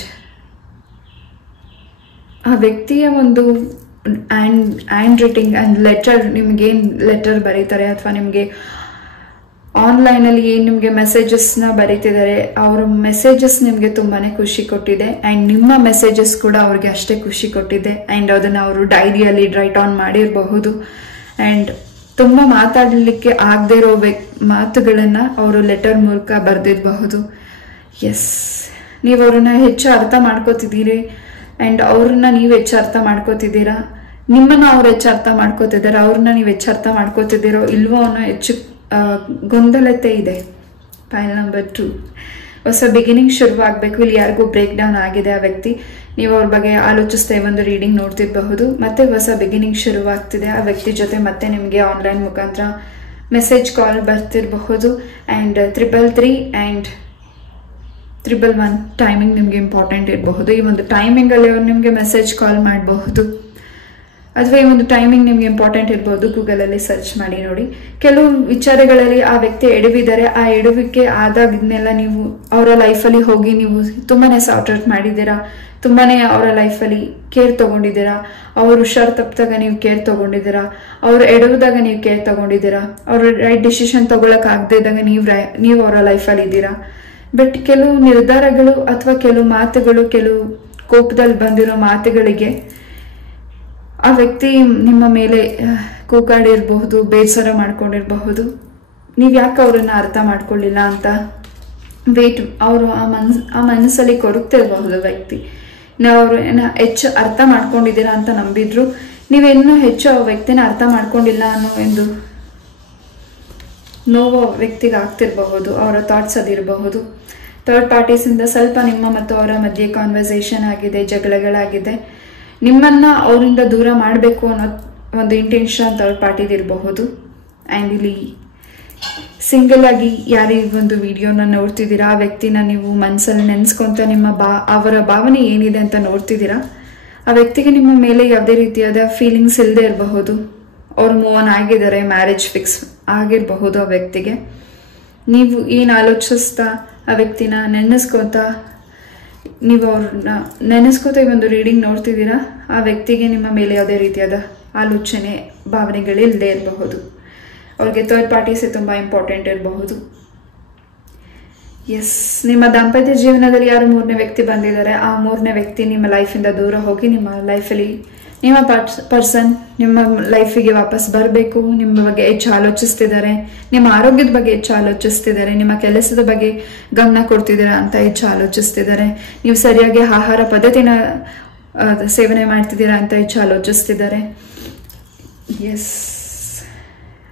ಆ ವ್ಯಕ್ತಿಯ ಒಂದು ಹ್ಯಾಂಡ್ ರೈಟಿಂಗ್ ಆ್ಯಂಡ್ ಲೆಟರ್, ನಿಮಗೇನು ಲೆಟರ್ ಬರೀತಾರೆ ಅಥವಾ ನಿಮಗೆ ಆನ್ಲೈನಲ್ಲಿ ಏನು ನಿಮಗೆ ಮೆಸೇಜಸ್ನ ಬರೀತಿದ್ದಾರೆ, ಅವ್ರ ಮೆಸೇಜಸ್ ನಿಮಗೆ ತುಂಬಾ ಖುಷಿ ಕೊಟ್ಟಿದೆ. ಆ್ಯಂಡ್ ನಿಮ್ಮ ಮೆಸೇಜಸ್ ಕೂಡ ಅವ್ರಿಗೆ ಅಷ್ಟೇ ಖುಷಿ ಕೊಟ್ಟಿದೆ. ಆ್ಯಂಡ್ ಅದನ್ನು ಅವರು ಡೈರಿಯಲ್ಲಿ ರೈಟ್ ಆನ್ ಮಾಡಿರಬಹುದು. ಆ್ಯಂಡ್ ತುಂಬ ಮಾತಾಡಲಿಕ್ಕೆ ಆಗದೆ ಇರೋ ಮಾತುಗಳನ್ನು ಅವರು ಲೆಟರ್ ಮೂಲಕ ಬರೆದಿರಬಹುದು. ಎಸ್, ನೀವು ಅವ್ರನ್ನ ಹೆಚ್ಚು ಅರ್ಥ ಮಾಡ್ಕೋತಿದ್ದೀರಿ. ಆ್ಯಂಡ್ ಅವ್ರನ್ನ ನೀವು ಹೆಚ್ಚು ಅರ್ಥ ಮಾಡ್ಕೋತಿದ್ದೀರಾ, ನಿಮ್ಮನ್ನು ಅವ್ರು ಹೆಚ್ಚು ಅರ್ಥ ಮಾಡ್ಕೋತಿದ್ದಾರೆ. ಅವ್ರನ್ನ ನೀವು ಹೆಚ್ಚು ಅರ್ಥ ಮಾಡ್ಕೋತಿದ್ದೀರೋ ಇಲ್ವೋ ಅನ್ನೋ ಹೆಚ್ಚು ಗೊಂದಲತೆ ಇದೆ. ಪೈಲ್ ನಂಬರ್ 2. ಹೊಸ ಬಿಗಿನಿಂಗ್ ಶುರುವಾಗಬೇಕು. ಇಲ್ಲಿ ಯಾರಿಗೂ ಬ್ರೇಕ್ ಡೌನ್ ಆಗಿದೆ ಆ ವ್ಯಕ್ತಿ. ನೀವು ಅವ್ರ ಬಗ್ಗೆ ಆಲೋಚಿಸ್ತಾ ಒಂದು ರೀಡಿಂಗ್ ನೋಡ್ತಿರಬಹುದು. ಮತ್ತೆ ಹೊಸ ಬಿಗಿನಿಂಗ್ ಶುರುವಾಗ್ತಿದೆ ಆ ವ್ಯಕ್ತಿ ಜೊತೆ. ಮತ್ತೆ ನಿಮಗೆ ಆನ್ಲೈನ್ ಮುಖಾಂತರ ಮೆಸೇಜ್ ಕಾಲ್ ಬರ್ತಿರಬಹುದು. ಆ್ಯಂಡ್ 333 ಆ್ಯಂಡ್ 111 ಟೈಮಿಂಗ್ ನಿಮಗೆ ಇಂಪಾರ್ಟೆಂಟ್ ಇರಬಹುದು. ಈ ಒಂದು ಟೈಮಿಂಗಲ್ಲಿ ಅವ್ರು ನಿಮಗೆ ಮೆಸೇಜ್ ಕಾಲ್ ಮಾಡಬಹುದು, ಅಥವಾ ಈ ಒಂದು ಟೈಮಿಂಗ್ ನಿಮ್ಗೆ ಇಂಪಾರ್ಟೆಂಟ್ ಇರ್ಬೋದು. ಗೂಗಲಲ್ಲಿ ಸರ್ಚ್ ಮಾಡಿ ನೋಡಿ. ಕೆಲವು ವಿಚಾರಗಳಲ್ಲಿ ಆ ವ್ಯಕ್ತಿ ಎಡವಿದ್ದಾರೆ. ಆ ಎಡವಿಕೆ ಆದಾಗಿದ್ಮೇಲೆ ನೀವು ಅವರ ಲೈಫಲ್ಲಿ ಹೋಗಿ ನೀವು ತುಂಬಾನೇ ಸಾರ್ಟ್ ಔಟ್ ಮಾಡಿದ್ದೀರಾ, ತುಂಬಾನೇ ಅವರ ಲೈಫಲ್ಲಿ ಕೇರ್ ತಗೊಂಡಿದ್ದೀರಾ. ಅವರು ಹುಷಾರು ತಪ್ಪಿದಾಗ ನೀವು ಕೇರ್ ತಗೊಂಡಿದ್ದೀರಾ, ಅವ್ರು ಎಡವಿದಾಗ ನೀವು ಕೇರ್ ತಗೊಂಡಿದ್ದೀರಾ, ಅವ್ರ ರೈಟ್ ಡಿಸಿಷನ್ ತಗೊಳಕ್ ಆಗದೆ ಇದ್ದಾಗ ನೀವು ಅವರ ಲೈಫಲ್ಲಿ ಇದ್ದೀರಾ. ಬಟ್ ಕೆಲವು ನಿರ್ಧಾರಗಳು ಅಥವಾ ಕೆಲವು ಮಾತುಗಳು, ಕೆಲವು ಕೋಪದಲ್ಲಿ ಬಂದಿರೋ ಮಾತುಗಳಿಗೆ ಆ ವ್ಯಕ್ತಿ ನಿಮ್ಮ ಮೇಲೆ ಕೂಗಾಡಿರಬಹುದು, ಬೇಸರ ಮಾಡ್ಕೊಂಡಿರಬಹುದು. ನೀವು ಯಾಕೆ ಅವ್ರನ್ನ ಅರ್ಥ ಮಾಡ್ಕೊಳ್ಳಿಲ್ಲ ಅಂತ ಅವರು ಆ ಮನಸ್ಸಲ್ಲಿ ಕೊರಗ್ತಿರಬಹುದು ವ್ಯಕ್ತಿ. ನಾವು ಅವ್ರನ್ನ ಹೆಚ್ಚು ಅರ್ಥ ಮಾಡ್ಕೊಂಡಿದ್ದೀರಾ ಅಂತ ನಂಬಿದ್ರು, ನೀವೇನೋ ಹೆಚ್ಚು ಆ ವ್ಯಕ್ತಿನ ಅರ್ಥ ಮಾಡ್ಕೊಂಡಿಲ್ಲ ಅನ್ನೋ ಒಂದು ನೋವು ವ್ಯಕ್ತಿಗೆ ಆಗ್ತಿರಬಹುದು. ಅವರ ಥಾಟ್ಸ್ ಅದಿರಬಹುದು. ಥರ್ಡ್ ಪಾರ್ಟೀಸಿಂದ ಸ್ವಲ್ಪ ನಿಮ್ಮ ಮತ್ತು ಅವರ ಮಧ್ಯೆ ಕಾನ್ವರ್ಸೇಷನ್ ಆಗಿದೆ, ಜಗಳಗಳಾಗಿದೆ. ನಿಮ್ಮನ್ನ ಅವರಿಂದ ದೂರ ಮಾಡಬೇಕು ಅನ್ನೋ ಒಂದು ಇಂಟೆನ್ಷನ್ ಥರ್ಡ್ ಪಾರ್ಟಿದಿರಬಹುದು. ಆ್ಯಂಡ್ ಇಲ್ಲಿ ಸಿಂಗಲ್ ಆಗಿ ಯಾರು ಈ ಒಂದು ವಿಡಿಯೋನ ನೋಡ್ತಿದ್ದೀರಾ ಆ ವ್ಯಕ್ತಿನ ನೀವು ಮನಸ್ಸಲ್ಲಿ ನೆನೆಸ್ಕೊಂತ ಅವರ ಭಾವನೆ ಏನಿದೆ ಅಂತ ನೋಡ್ತಿದ್ದೀರಾ. ಆ ವ್ಯಕ್ತಿಗೆ ನಿಮ್ಮ ಮೇಲೆ ಯಾವುದೇ ರೀತಿಯಾದ ಫೀಲಿಂಗ್ಸ್ ಇಲ್ಲದೆ ಇರಬಹುದು. ಅವ್ರು ಮೂವ್ ಆನ್ ಆಗಿದ್ದಾರೆ, ಮ್ಯಾರೇಜ್ ಫಿಕ್ಸ್ ಆಗಿರಬಹುದು. ಆ ವ್ಯಕ್ತಿಗೆ ನೀವು ಏನು ಆಲೋಚಿಸ್ತಾ ಆ ವ್ಯಕ್ತಿನ ನೀವು ಅವ್ರನ್ನ ನೆನೆಸ್ಕೋತ ಈ ಒಂದು ರೀಡಿಂಗ್ ನೋಡ್ತಿದ್ದೀರಾ. ಆ ವ್ಯಕ್ತಿಗೆ ನಿಮ್ಮ ಮೇಲೆ ಯಾವುದೇ ರೀತಿಯಾದ ಆಲೋಚನೆ ಭಾವನೆಗಳಿಲ್ಲದೆ ಇರಬಹುದು. ಅವ್ರಿಗೆ ಥರ್ಡ್ ಪಾರ್ಟೀಸೇ ತುಂಬ ಇಂಪಾರ್ಟೆಂಟ್ ಇರಬಹುದು. ಎಸ್, ನಿಮ್ಮ ದಾಂಪತ್ಯ ಜೀವನದಲ್ಲಿ ಯಾರು ಮೂರನೇ ವ್ಯಕ್ತಿ ಬಂದಿದ್ದಾರೆ, ಆ ಮೂರನೇ ವ್ಯಕ್ತಿ ನಿಮ್ಮ ಲೈಫಿಂದ ದೂರ ಹೋಗಿ ನಿಮ್ಮ ಲೈಫಲ್ಲಿ ನಿಮ್ಮ ಪರ್ಸನ್ ನಿಮ್ಮ ಲೈಫಿಗೆ ವಾಪಸ್ ಬರಬೇಕು. ನಿಮ್ಮ ಬಗ್ಗೆ ಹೆಚ್ಚು ಆಲೋಚಿಸ್ತಿದ್ದಾರೆ, ನಿಮ್ಮ ಆರೋಗ್ಯದ ಬಗ್ಗೆ ಹೆಚ್ಚು ಆಲೋಚಿಸ್ತಿದ್ದಾರೆ, ನಿಮ್ಮ ಕೆಲಸದ ಬಗ್ಗೆ ಗಮನ ಕೊಡ್ತಿದ್ದೀರಾ ಅಂತ ಹೆಚ್ಚು ಆಲೋಚಿಸ್ತಿದ್ದಾರೆ, ನೀವು ಸರಿಯಾಗಿ ಆಹಾರ ಪದ್ಧತಿನ ಸೇವನೆ ಮಾಡ್ತಿದ್ದೀರಾ ಅಂತ ಹೆಚ್ಚು ಆಲೋಚಿಸ್ತಿದ್ದಾರೆ. ಎಸ್,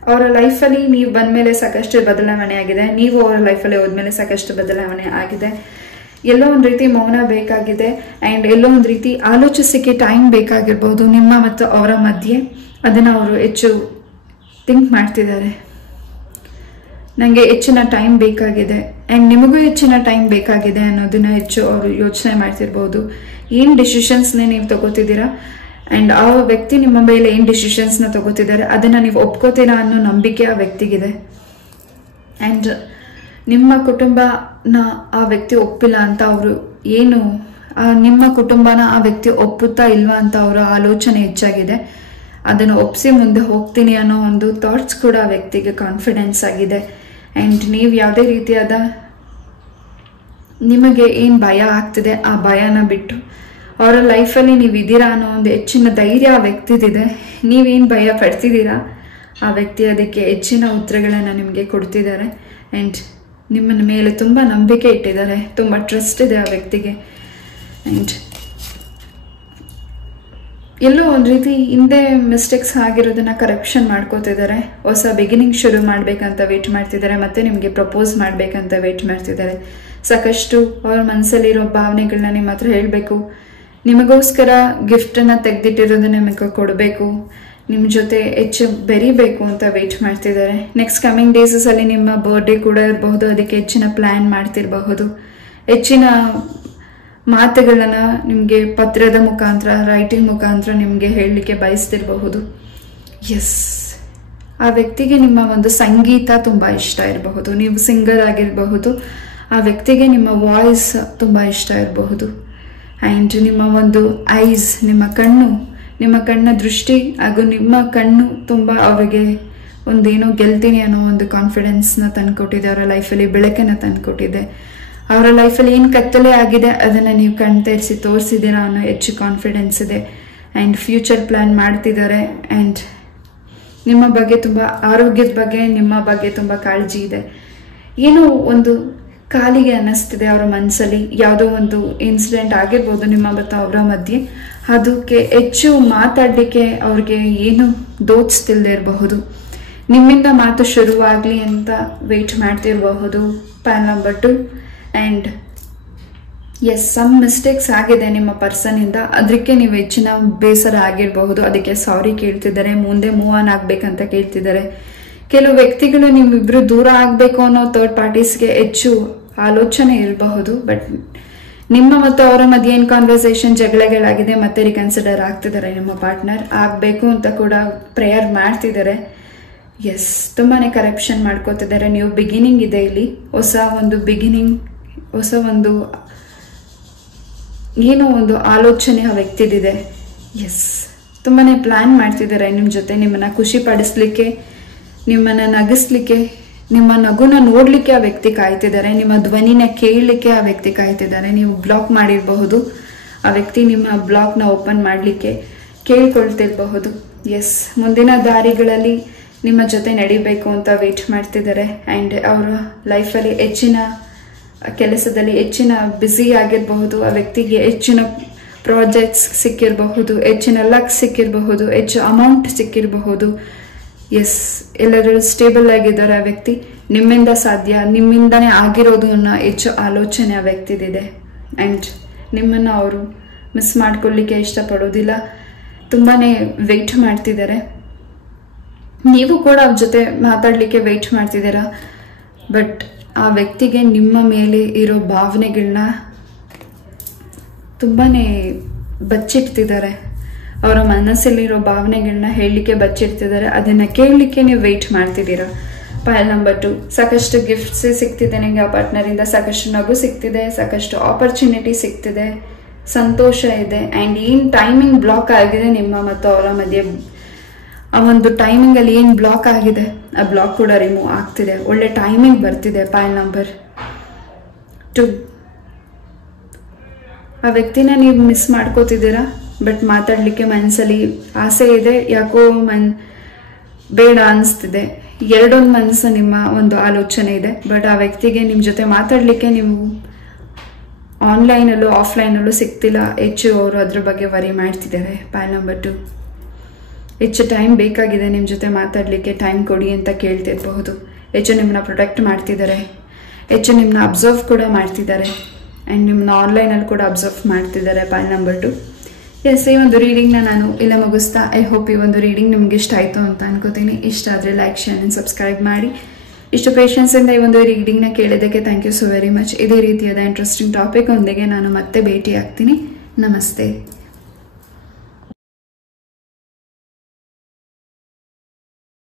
ಅವರ ಲೈಫಲ್ಲಿ ನೀವು ಬಂದಮೇಲೆ ಸಾಕಷ್ಟು ಬದಲಾವಣೆ ಆಗಿದೆ, ನೀವು ಅವರ ಲೈಫಲ್ಲಿ ಹೋದ್ಮೇಲೆ ಸಾಕಷ್ಟು ಬದಲಾವಣೆ ಆಗಿದೆ. ಎಲ್ಲೋ ಒಂದು ರೀತಿ ಮೌನ ಬೇಕಾಗಿದೆ ಆ್ಯಂಡ್ ಎಲ್ಲೋ ಒಂದು ರೀತಿ ಆಲೋಚಿಸೋಕ್ಕೆ ಟೈಮ್ ಬೇಕಾಗಿರ್ಬೋದು ನಿಮ್ಮ ಮತ್ತು ಅವರ ಮಧ್ಯೆ. ಅದನ್ನು ಅವರು ಹೆಚ್ಚು ಥಿಂಕ್ ಮಾಡ್ತಿದ್ದಾರೆ. ನನಗೆ ಹೆಚ್ಚಿನ ಟೈಮ್ ಬೇಕಾಗಿದೆ ಆ್ಯಂಡ್ ನಿಮಗೂ ಹೆಚ್ಚಿನ ಟೈಮ್ ಬೇಕಾಗಿದೆ ಅನ್ನೋದನ್ನ ಹೆಚ್ಚು ಅವರು ಯೋಚನೆ ಮಾಡ್ತಿರ್ಬೋದು. ಏನು ಡಿಸಿಷನ್ಸ್ನೇ ನೀವು ತಗೋತಿದ್ದೀರಾ ಆ್ಯಂಡ್ ಆ ವ್ಯಕ್ತಿ ನಿಮ್ಮ ಮೇಲೆ ಏನು ಡಿಸಿಷನ್ಸ್ನ ತಗೋತಿದ್ದಾರೆ ಅದನ್ನು ನೀವು ಒಪ್ಕೋತೀರಾ ಅನ್ನೋ ನಂಬಿಕೆ ಆ ವ್ಯಕ್ತಿಗಿದೆ. ಆ್ಯಂಡ್ ನಿಮ್ಮ ಕುಟುಂಬನ ಆ ವ್ಯಕ್ತಿ ಒಪ್ಪಿಲ್ಲ ಅಂತ ಅವರು ನಿಮ್ಮ ಕುಟುಂಬನ ಆ ವ್ಯಕ್ತಿ ಒಪ್ಪುತ್ತಾ ಇಲ್ವಾ ಅಂತ ಅವರ ಆಲೋಚನೆ ಹೆಚ್ಚಾಗಿದೆ. ಅದನ್ನು ಒಪ್ಪಿಸಿ ಮುಂದೆ ಹೋಗ್ತೀನಿ ಅನ್ನೋ ಒಂದು ಥಾಟ್ಸ್ ಕೂಡ ಆ ವ್ಯಕ್ತಿಗೆ ಕಾನ್ಫಿಡೆನ್ಸ್ ಆಗಿದೆ. ಆ್ಯಂಡ್ ನೀವು ಯಾವುದೇ ರೀತಿಯಾದ ನಿಮಗೆ ಏನು ಭಯ ಆಗ್ತಿದೆ ಆ ಭಯನ ಬಿಟ್ಟು ಅವರ ಲೈಫಲ್ಲಿ ನೀವು ಇದ್ದೀರಾ ಅನ್ನೋ ಒಂದು ಹೆಚ್ಚಿನ ಧೈರ್ಯ ಆ ವ್ಯಕ್ತಿದಿದೆ. ನೀವೇನು ಭಯ ಪಡ್ತಿದ್ದೀರಾ ಆ ವ್ಯಕ್ತಿ ಅದಕ್ಕೆ ಹೆಚ್ಚಿನ ಉತ್ತರಗಳನ್ನು ನಿಮಗೆ ಕೊಡ್ತಿದ್ದಾರೆ. ಆ್ಯಂಡ್ ನಿಮ್ಮನ್ನ ಮೇಲೆ ತುಂಬ ನಂಬಿಕೆ ಇಟ್ಟಿದ್ದಾರೆ, ತುಂಬ ಟ್ರಸ್ಟ್ ಇದೆ ಆ ವ್ಯಕ್ತಿಗೆ. ಆ್ಯಂಡ್ ಎಲ್ಲೋ ಒಂದು ರೀತಿ ಹಿಂದೆ ಮಿಸ್ಟೇಕ್ಸ್ ಆಗಿರೋದನ್ನ ಕರೆಕ್ಷನ್ ಮಾಡ್ಕೋತಿದ್ದಾರೆ. ಹೊಸ ಬಿಗಿನಿಂಗ್ ಶುರು ಮಾಡಬೇಕಂತ ವೇಟ್ ಮಾಡ್ತಿದ್ದಾರೆ, ಮತ್ತೆ ನಿಮಗೆ ಪ್ರಪೋಸ್ ಮಾಡಬೇಕಂತ ವೇಟ್ ಮಾಡ್ತಿದ್ದಾರೆ. ಸಾಕಷ್ಟು ಅವ್ರ ಮನಸ್ಸಲ್ಲಿರೋ ಭಾವನೆಗಳನ್ನ ನಿಮ್ಮ ಹತ್ರ ಹೇಳಬೇಕು, ನಿಮಗೋಸ್ಕರ ಗಿಫ್ಟನ್ನು ತೆಗೆದಿಟ್ಟಿರೋದನ್ನ ನಿಮಗೆ ಕೊಡಬೇಕು, ನಿಮ್ಮ ಜೊತೆ ಹೆಚ್ಚು ಬೆರಿಬೇಕು ಅಂತ ವೆಯ್ಟ್ ಮಾಡ್ತಿದ್ದಾರೆ. ನೆಕ್ಸ್ಟ್ ಕಮಿಂಗ್ ಡೇಸಲ್ಲಿ ನಿಮ್ಮ ಬರ್ಡೇ ಕೂಡ ಇರಬಹುದು, ಅದಕ್ಕೆ ಹೆಚ್ಚಿನ ಪ್ಲ್ಯಾನ್ ಮಾಡ್ತಿರಬಹುದು. ಹೆಚ್ಚಿನ ಮಾತುಗಳನ್ನು ನಿಮಗೆ ಪತ್ರದ ಮುಖಾಂತರ ರೈಟಿಂಗ್ ಮುಖಾಂತರ ನಿಮಗೆ ಹೇಳಲಿಕ್ಕೆ ಬಯಸ್ತಿರಬಹುದು. ಎಸ್, ಆ ವ್ಯಕ್ತಿಗೆ ನಿಮ್ಮ ಒಂದು ಸಂಗೀತ ತುಂಬ ಇಷ್ಟ ಇರಬಹುದು, ನೀವು ಸಿಂಗರ್ ಆಗಿರಬಹುದು. ಆ ವ್ಯಕ್ತಿಗೆ ನಿಮ್ಮ ವಾಯ್ಸ್ ತುಂಬ ಇಷ್ಟ ಇರಬಹುದು. ಆ್ಯಂಡ್ ನಿಮ್ಮ ಒಂದು ಐಸ್, ನಿಮ್ಮ ಕಣ್ಣ ದೃಷ್ಟಿ ಹಾಗೂ ನಿಮ್ಮ ಕಣ್ಣು ತುಂಬ ಅವರಿಗೆ ಒಂದೇನೋ ಗೆಲ್ತೀನಿ ಅನ್ನೋ ಒಂದು ಕಾನ್ಫಿಡೆನ್ಸ್ನ ತಂದುಕೊಟ್ಟಿದೆ. ಅವರ ಲೈಫಲ್ಲಿ ಬೆಳಕನ್ನು ತಂದುಕೊಟ್ಟಿದೆ. ಅವರ ಲೈಫಲ್ಲಿ ಏನು ಕತ್ತಲೆ ಆಗಿದೆ ಅದನ್ನು ನೀವು ಕಣ್ತರಿಸಿ ತೋರಿಸಿದ್ದೀರಾ ಅನ್ನೋ ಹೆಚ್ಚು ಕಾನ್ಫಿಡೆನ್ಸ್ ಇದೆ. ಆ್ಯಂಡ್ ಫ್ಯೂಚರ್ ಪ್ಲ್ಯಾನ್ ಮಾಡ್ತಿದ್ದಾರೆ. ಆ್ಯಂಡ್ ನಿಮ್ಮ ಬಗ್ಗೆ ತುಂಬ ಆರೋಗ್ಯದ ಬಗ್ಗೆ ನಿಮ್ಮ ಬಗ್ಗೆ ತುಂಬ ಕಾಳಜಿ ಇದೆ. ಏನೋ ಒಂದು ಕಾಲಿಗೆ ಅನ್ನಿಸ್ತಿದೆ ಅವರ ಮನಸ್ಸಲ್ಲಿ, ಯಾವುದೋ ಒಂದು ಇನ್ಸಿಡೆಂಟ್ ಆಗಿರ್ಬೋದು ನಿಮ್ಮ ಮತ್ತು ಅವರ ಮಧ್ಯೆ. ಅದಕ್ಕೆ ಹೆಚ್ಚು ಮಾತಾಡಲಿಕ್ಕೆ ಅವ್ರಿಗೆ ಏನು ದೋಚ್ತಿಲ್ಲದೆ ಇರಬಹುದು. ನಿಮ್ಮಿಂದ ಮಾತು ಶುರುವಾಗಲಿ ಅಂತ ವೆಯ್ಟ್ ಮಾಡ್ತಿರಬಹುದು. Pile number 2. And yes, some mistakes ಆಗಿದೆ ನಿಮ್ಮ ಪರ್ಸನಿಂದ, ಅದಕ್ಕೆ ನೀವು ಹೆಚ್ಚಿನ ಬೇಸರ ಆಗಿರಬಹುದು. ಅದಕ್ಕೆ ಸಾರಿ ಕೇಳ್ತಿದ್ದಾರೆ, ಮುಂದೆ ಮೂವ್ ಆನ್ ಆಗಬೇಕಂತ ಕೇಳ್ತಿದ್ದಾರೆ. ಕೆಲವು ವ್ಯಕ್ತಿಗಳು ನೀವಿಬ್ಬರು ದೂರ ಆಗಬೇಕು ಅನ್ನೋ ಥರ್ಡ್ ಪಾರ್ಟೀಸ್ಗೆ ಹೆಚ್ಚು ಆಲೋಚನೆ ಇರಬಹುದು. ಬಟ್ ನಿಮ್ಮ ಮತ್ತು ಅವರ ಮಧ್ಯೆ ಏನು ಕಾನ್ವರ್ಸೇಷನ್ ಜಗಳಗಳಾಗಿದೆ ಮತ್ತೆ ರಿಕನ್ಸಿಡರ್ ಆಗ್ತಿದ್ದಾರೆ. ನಿಮ್ಮ ಪಾರ್ಟ್ನರ್ ಆಗಬೇಕು ಅಂತ ಕೂಡ ಪ್ರೇಯರ್ ಮಾಡ್ತಿದ್ದಾರೆ. ಎಸ್, ತುಂಬಾ ಕರಪ್ಷನ್ ಮಾಡ್ಕೋತಿದ್ದಾರೆ. ನ್ಯೂ ಬಿಗಿನಿಂಗ್ ಇದೆ ಇಲ್ಲಿ, ಹೊಸ ಒಂದು ಬಿಗಿನಿಂಗ್, ಹೊಸ ಒಂದು ಏನೋ ಒಂದು ಆಲೋಚನೆ ಆ ವ್ಯಕ್ತಿದಿದೆ. ಎಸ್, ತುಂಬಾ ಪ್ಲ್ಯಾನ್ ಮಾಡ್ತಿದ್ದಾರೆ ನಿಮ್ಮ ಜೊತೆ, ನಿಮ್ಮನ್ನು ಖುಷಿ ಪಡಿಸ್ಲಿಕ್ಕೆ, ನಿಮ್ಮನ್ನು ನಗಿಸ್ಲಿಕ್ಕೆ, ನಿಮ್ಮ ನಗುನ ನೋಡಲಿಕ್ಕೆ ಆ ವ್ಯಕ್ತಿ ಕಾಯ್ತಿದ್ದಾರೆ. ನಿಮ್ಮ ಧ್ವನಿನ ಕೇಳಲಿಕ್ಕೆ ಆ ವ್ಯಕ್ತಿ ಕಾಯ್ತಿದ್ದಾರೆ. ನೀವು ಬ್ಲಾಕ್ ಮಾಡಿರಬಹುದು, ಆ ವ್ಯಕ್ತಿ ನಿಮ್ಮ ಬ್ಲಾಕ್ನ ಓಪನ್ ಮಾಡಲಿಕ್ಕೆ ಕೇಳ್ಕೊಳ್ತಿರಬಹುದು. ಎಸ್, ಮುಂದಿನ ದಾರಿಗಳಲ್ಲಿ ನಿಮ್ಮ ಜೊತೆ ನಡಿಬೇಕು ಅಂತ ವೇಟ್ ಮಾಡ್ತಿದ್ದಾರೆ. ಆ್ಯಂಡ್ ಅವರ ಲೈಫಲ್ಲಿ ಹೆಚ್ಚಿನ ಕೆಲಸದಲ್ಲಿ ಹೆಚ್ಚಿನ ಬ್ಯುಸಿ ಆಗಿರಬಹುದು. ಆ ವ್ಯಕ್ತಿಗೆ ಹೆಚ್ಚಿನ ಪ್ರಾಜೆಕ್ಟ್ಸ್ ಸಿಕ್ಕಿರಬಹುದು, ಹೆಚ್ಚಿನ ಲಕ್ ಸಿಕ್ಕಿರಬಹುದು, ಹೆಚ್ಚು ಅಮೌಂಟ್ ಸಿಕ್ಕಿರಬಹುದು. ಎಸ್, ಎಲ್ಲರೂ ಸ್ಟೇಬಲ್ ಆಗಿದ್ದಾರೆ. ಆ ವ್ಯಕ್ತಿ ನಿಮ್ಮಿಂದ ಸಾಧ್ಯ, ನಿಮ್ಮಿಂದನೇ ಆಗಿರೋದು ಅನ್ನೋ ಹೆಚ್ಚು ಆಲೋಚನೆ ಆ ವ್ಯಕ್ತಿದಿದೆ. ಆ್ಯಂಡ್ ನಿಮ್ಮನ್ನು ಅವರು ಮಿಸ್ ಮಾಡ್ಕೊಳ್ಳಿಕ್ಕೆ ಇಷ್ಟಪಡೋದಿಲ್ಲ, ತುಂಬಾ ವೆಯ್ಟ್ ಮಾಡ್ತಿದ್ದಾರೆ. ನೀವು ಕೂಡ ಅವ್ರ ಜೊತೆ ಮಾತಾಡಲಿಕ್ಕೆ ವೆಯ್ಟ್ ಮಾಡ್ತಿದ್ದೀರಾ. ಬಟ್ ಆ ವ್ಯಕ್ತಿಗೆ ನಿಮ್ಮ ಮೇಲೆ ಇರೋ ಭಾವನೆಗಳನ್ನ ತುಂಬಾ ಬಚ್ಚಿಡ್ತಿದ್ದಾರೆ. ಅವರ ಮನಸ್ಸಲ್ಲಿರೋ ಭಾವನೆಗಳನ್ನ ಹೇಳಲಿಕ್ಕೆ ಬಚ್ಚಿಡ್ತಿದ್ದಾರೆ. ಅದನ್ನು ಕೇಳಲಿಕ್ಕೆ ನೀವು ವೆಯ್ಟ್ ಮಾಡ್ತಿದ್ದೀರಾ. ಪೈಲ್ ನಂಬರ್ 2, ಸಾಕಷ್ಟು ಗಿಫ್ಟ್ಸ್ ಸಿಗ್ತಿದೆ ನಿಮಗೆ. ಆ ಪಾರ್ಟ್ನರಿಂದ ಸಾಕಷ್ಟು ನಗು ಸಿಗ್ತಿದೆ, ಸಾಕಷ್ಟು ಆಪರ್ಚುನಿಟಿ ಸಿಗ್ತಿದೆ, ಸಂತೋಷ ಇದೆ. ಆ್ಯಂಡ್ ಏನು ಟೈಮಿಂಗ್ ಬ್ಲಾಕ್ ಆಗಿದೆ ನಿಮ್ಮ ಮತ್ತು ಅವರ ಮಧ್ಯೆ, ಆ ಒಂದು ಟೈಮಿಂಗಲ್ಲಿ ಏನು ಬ್ಲಾಕ್ ಆಗಿದೆ ಆ ಬ್ಲಾಕ್ ಕೂಡ ರಿಮೂವ್ ಆಗ್ತಿದೆ. ಒಳ್ಳೆ ಟೈಮಿಂಗ್ ಬರ್ತಿದೆ. ಪೈಲ್ ನಂಬರ್ 2, ಆ ವ್ಯಕ್ತಿನ ನೀವು ಮಿಸ್ ಮಾಡ್ಕೋತಿದ್ದೀರಾ. ಬಟ್ ಮಾತಾಡಲಿಕ್ಕೆ ಮನಸ್ಸಲ್ಲಿ ಆಸೆ ಇದೆ, ಯಾಕೋ ಬೇಡ ಅನಿಸ್ತಿದೆ. ಎರಡೊಂದು ಮನಸ್ಸು ನಿಮ್ಮ ಒಂದು ಆಲೋಚನೆ ಇದೆ. ಬಟ್ ಆ ವ್ಯಕ್ತಿಗೆ ನಿಮ್ಮ ಜೊತೆ ಮಾತಾಡಲಿಕ್ಕೆ ನೀವು ಆನ್ಲೈನಲ್ಲೂ ಆಫ್ಲೈನಲ್ಲೂ ಸಿಗ್ತಿಲ್ಲ. ಹೆಚ್ಚು ಅವರು ಅದ್ರ ಬಗ್ಗೆ ವರಿ ಮಾಡ್ತಿದ್ದಾರೆ. ಪೈಲ್ ನಂಬರ್ 2, ಹೆಚ್ಚು ಟೈಮ್ ಬೇಕಾಗಿದೆ ನಿಮ್ಮ ಜೊತೆ ಮಾತಾಡಲಿಕ್ಕೆ, ಟೈಮ್ ಕೊಡಿ ಅಂತ ಕೇಳ್ತಿರಬಹುದು. ಹೆಚ್ಚು ನಿಮ್ಮನ್ನ ಪ್ರೊಟೆಕ್ಟ್ ಮಾಡ್ತಿದ್ದಾರೆ, ಹೆಚ್ಚು ನಿಮ್ಮನ್ನ ಅಬ್ಸರ್ವ್ ಕೂಡ ಮಾಡ್ತಿದ್ದಾರೆ, ಆ್ಯಂಡ್ ನಿಮ್ಮನ್ನ ಆನ್ಲೈನಲ್ಲಿ ಕೂಡ ಅಬ್ಸರ್ವ್ ಮಾಡ್ತಿದ್ದಾರೆ. ಪೈಲ್ ನಂಬರ್ 2. ಎಸ್, ಈ ಒಂದು ರೀಡಿಂಗ್ನ ನಾನು ಇಲ್ಲ ಮುಗಿಸ್ತಾ, ಐ ಹೋಪ್ ಈ ಒಂದು ರೀಡಿಂಗ್ ನಿಮ್ಗೆ ಇಷ್ಟ ಆಯಿತು ಅಂತ ಅನ್ಕೋತೀನಿ. ಇಷ್ಟ ಆದರೆ ಲೈಕ್, ಶೇರ್ ಆ್ಯಂಡ್ ಸಬ್ಸ್ಕ್ರೈಬ್ ಮಾಡಿ. ಇಷ್ಟು ಪೇಷನ್ಸಿಂದ ಈ ಒಂದು ರೀಡಿಂಗ್ನ ಕೇಳಿದ್ದಕ್ಕೆ thank you so very much. ಇದೇ ರೀತಿಯಾದ ಇಂಟ್ರೆಸ್ಟಿಂಗ್ ಟಾಪಿಕ್ ಒಂದಿಗೆ ನಾನು ಮತ್ತೆ ಭೇಟಿ ಆಗ್ತೀನಿ. ನಮಸ್ತೆ.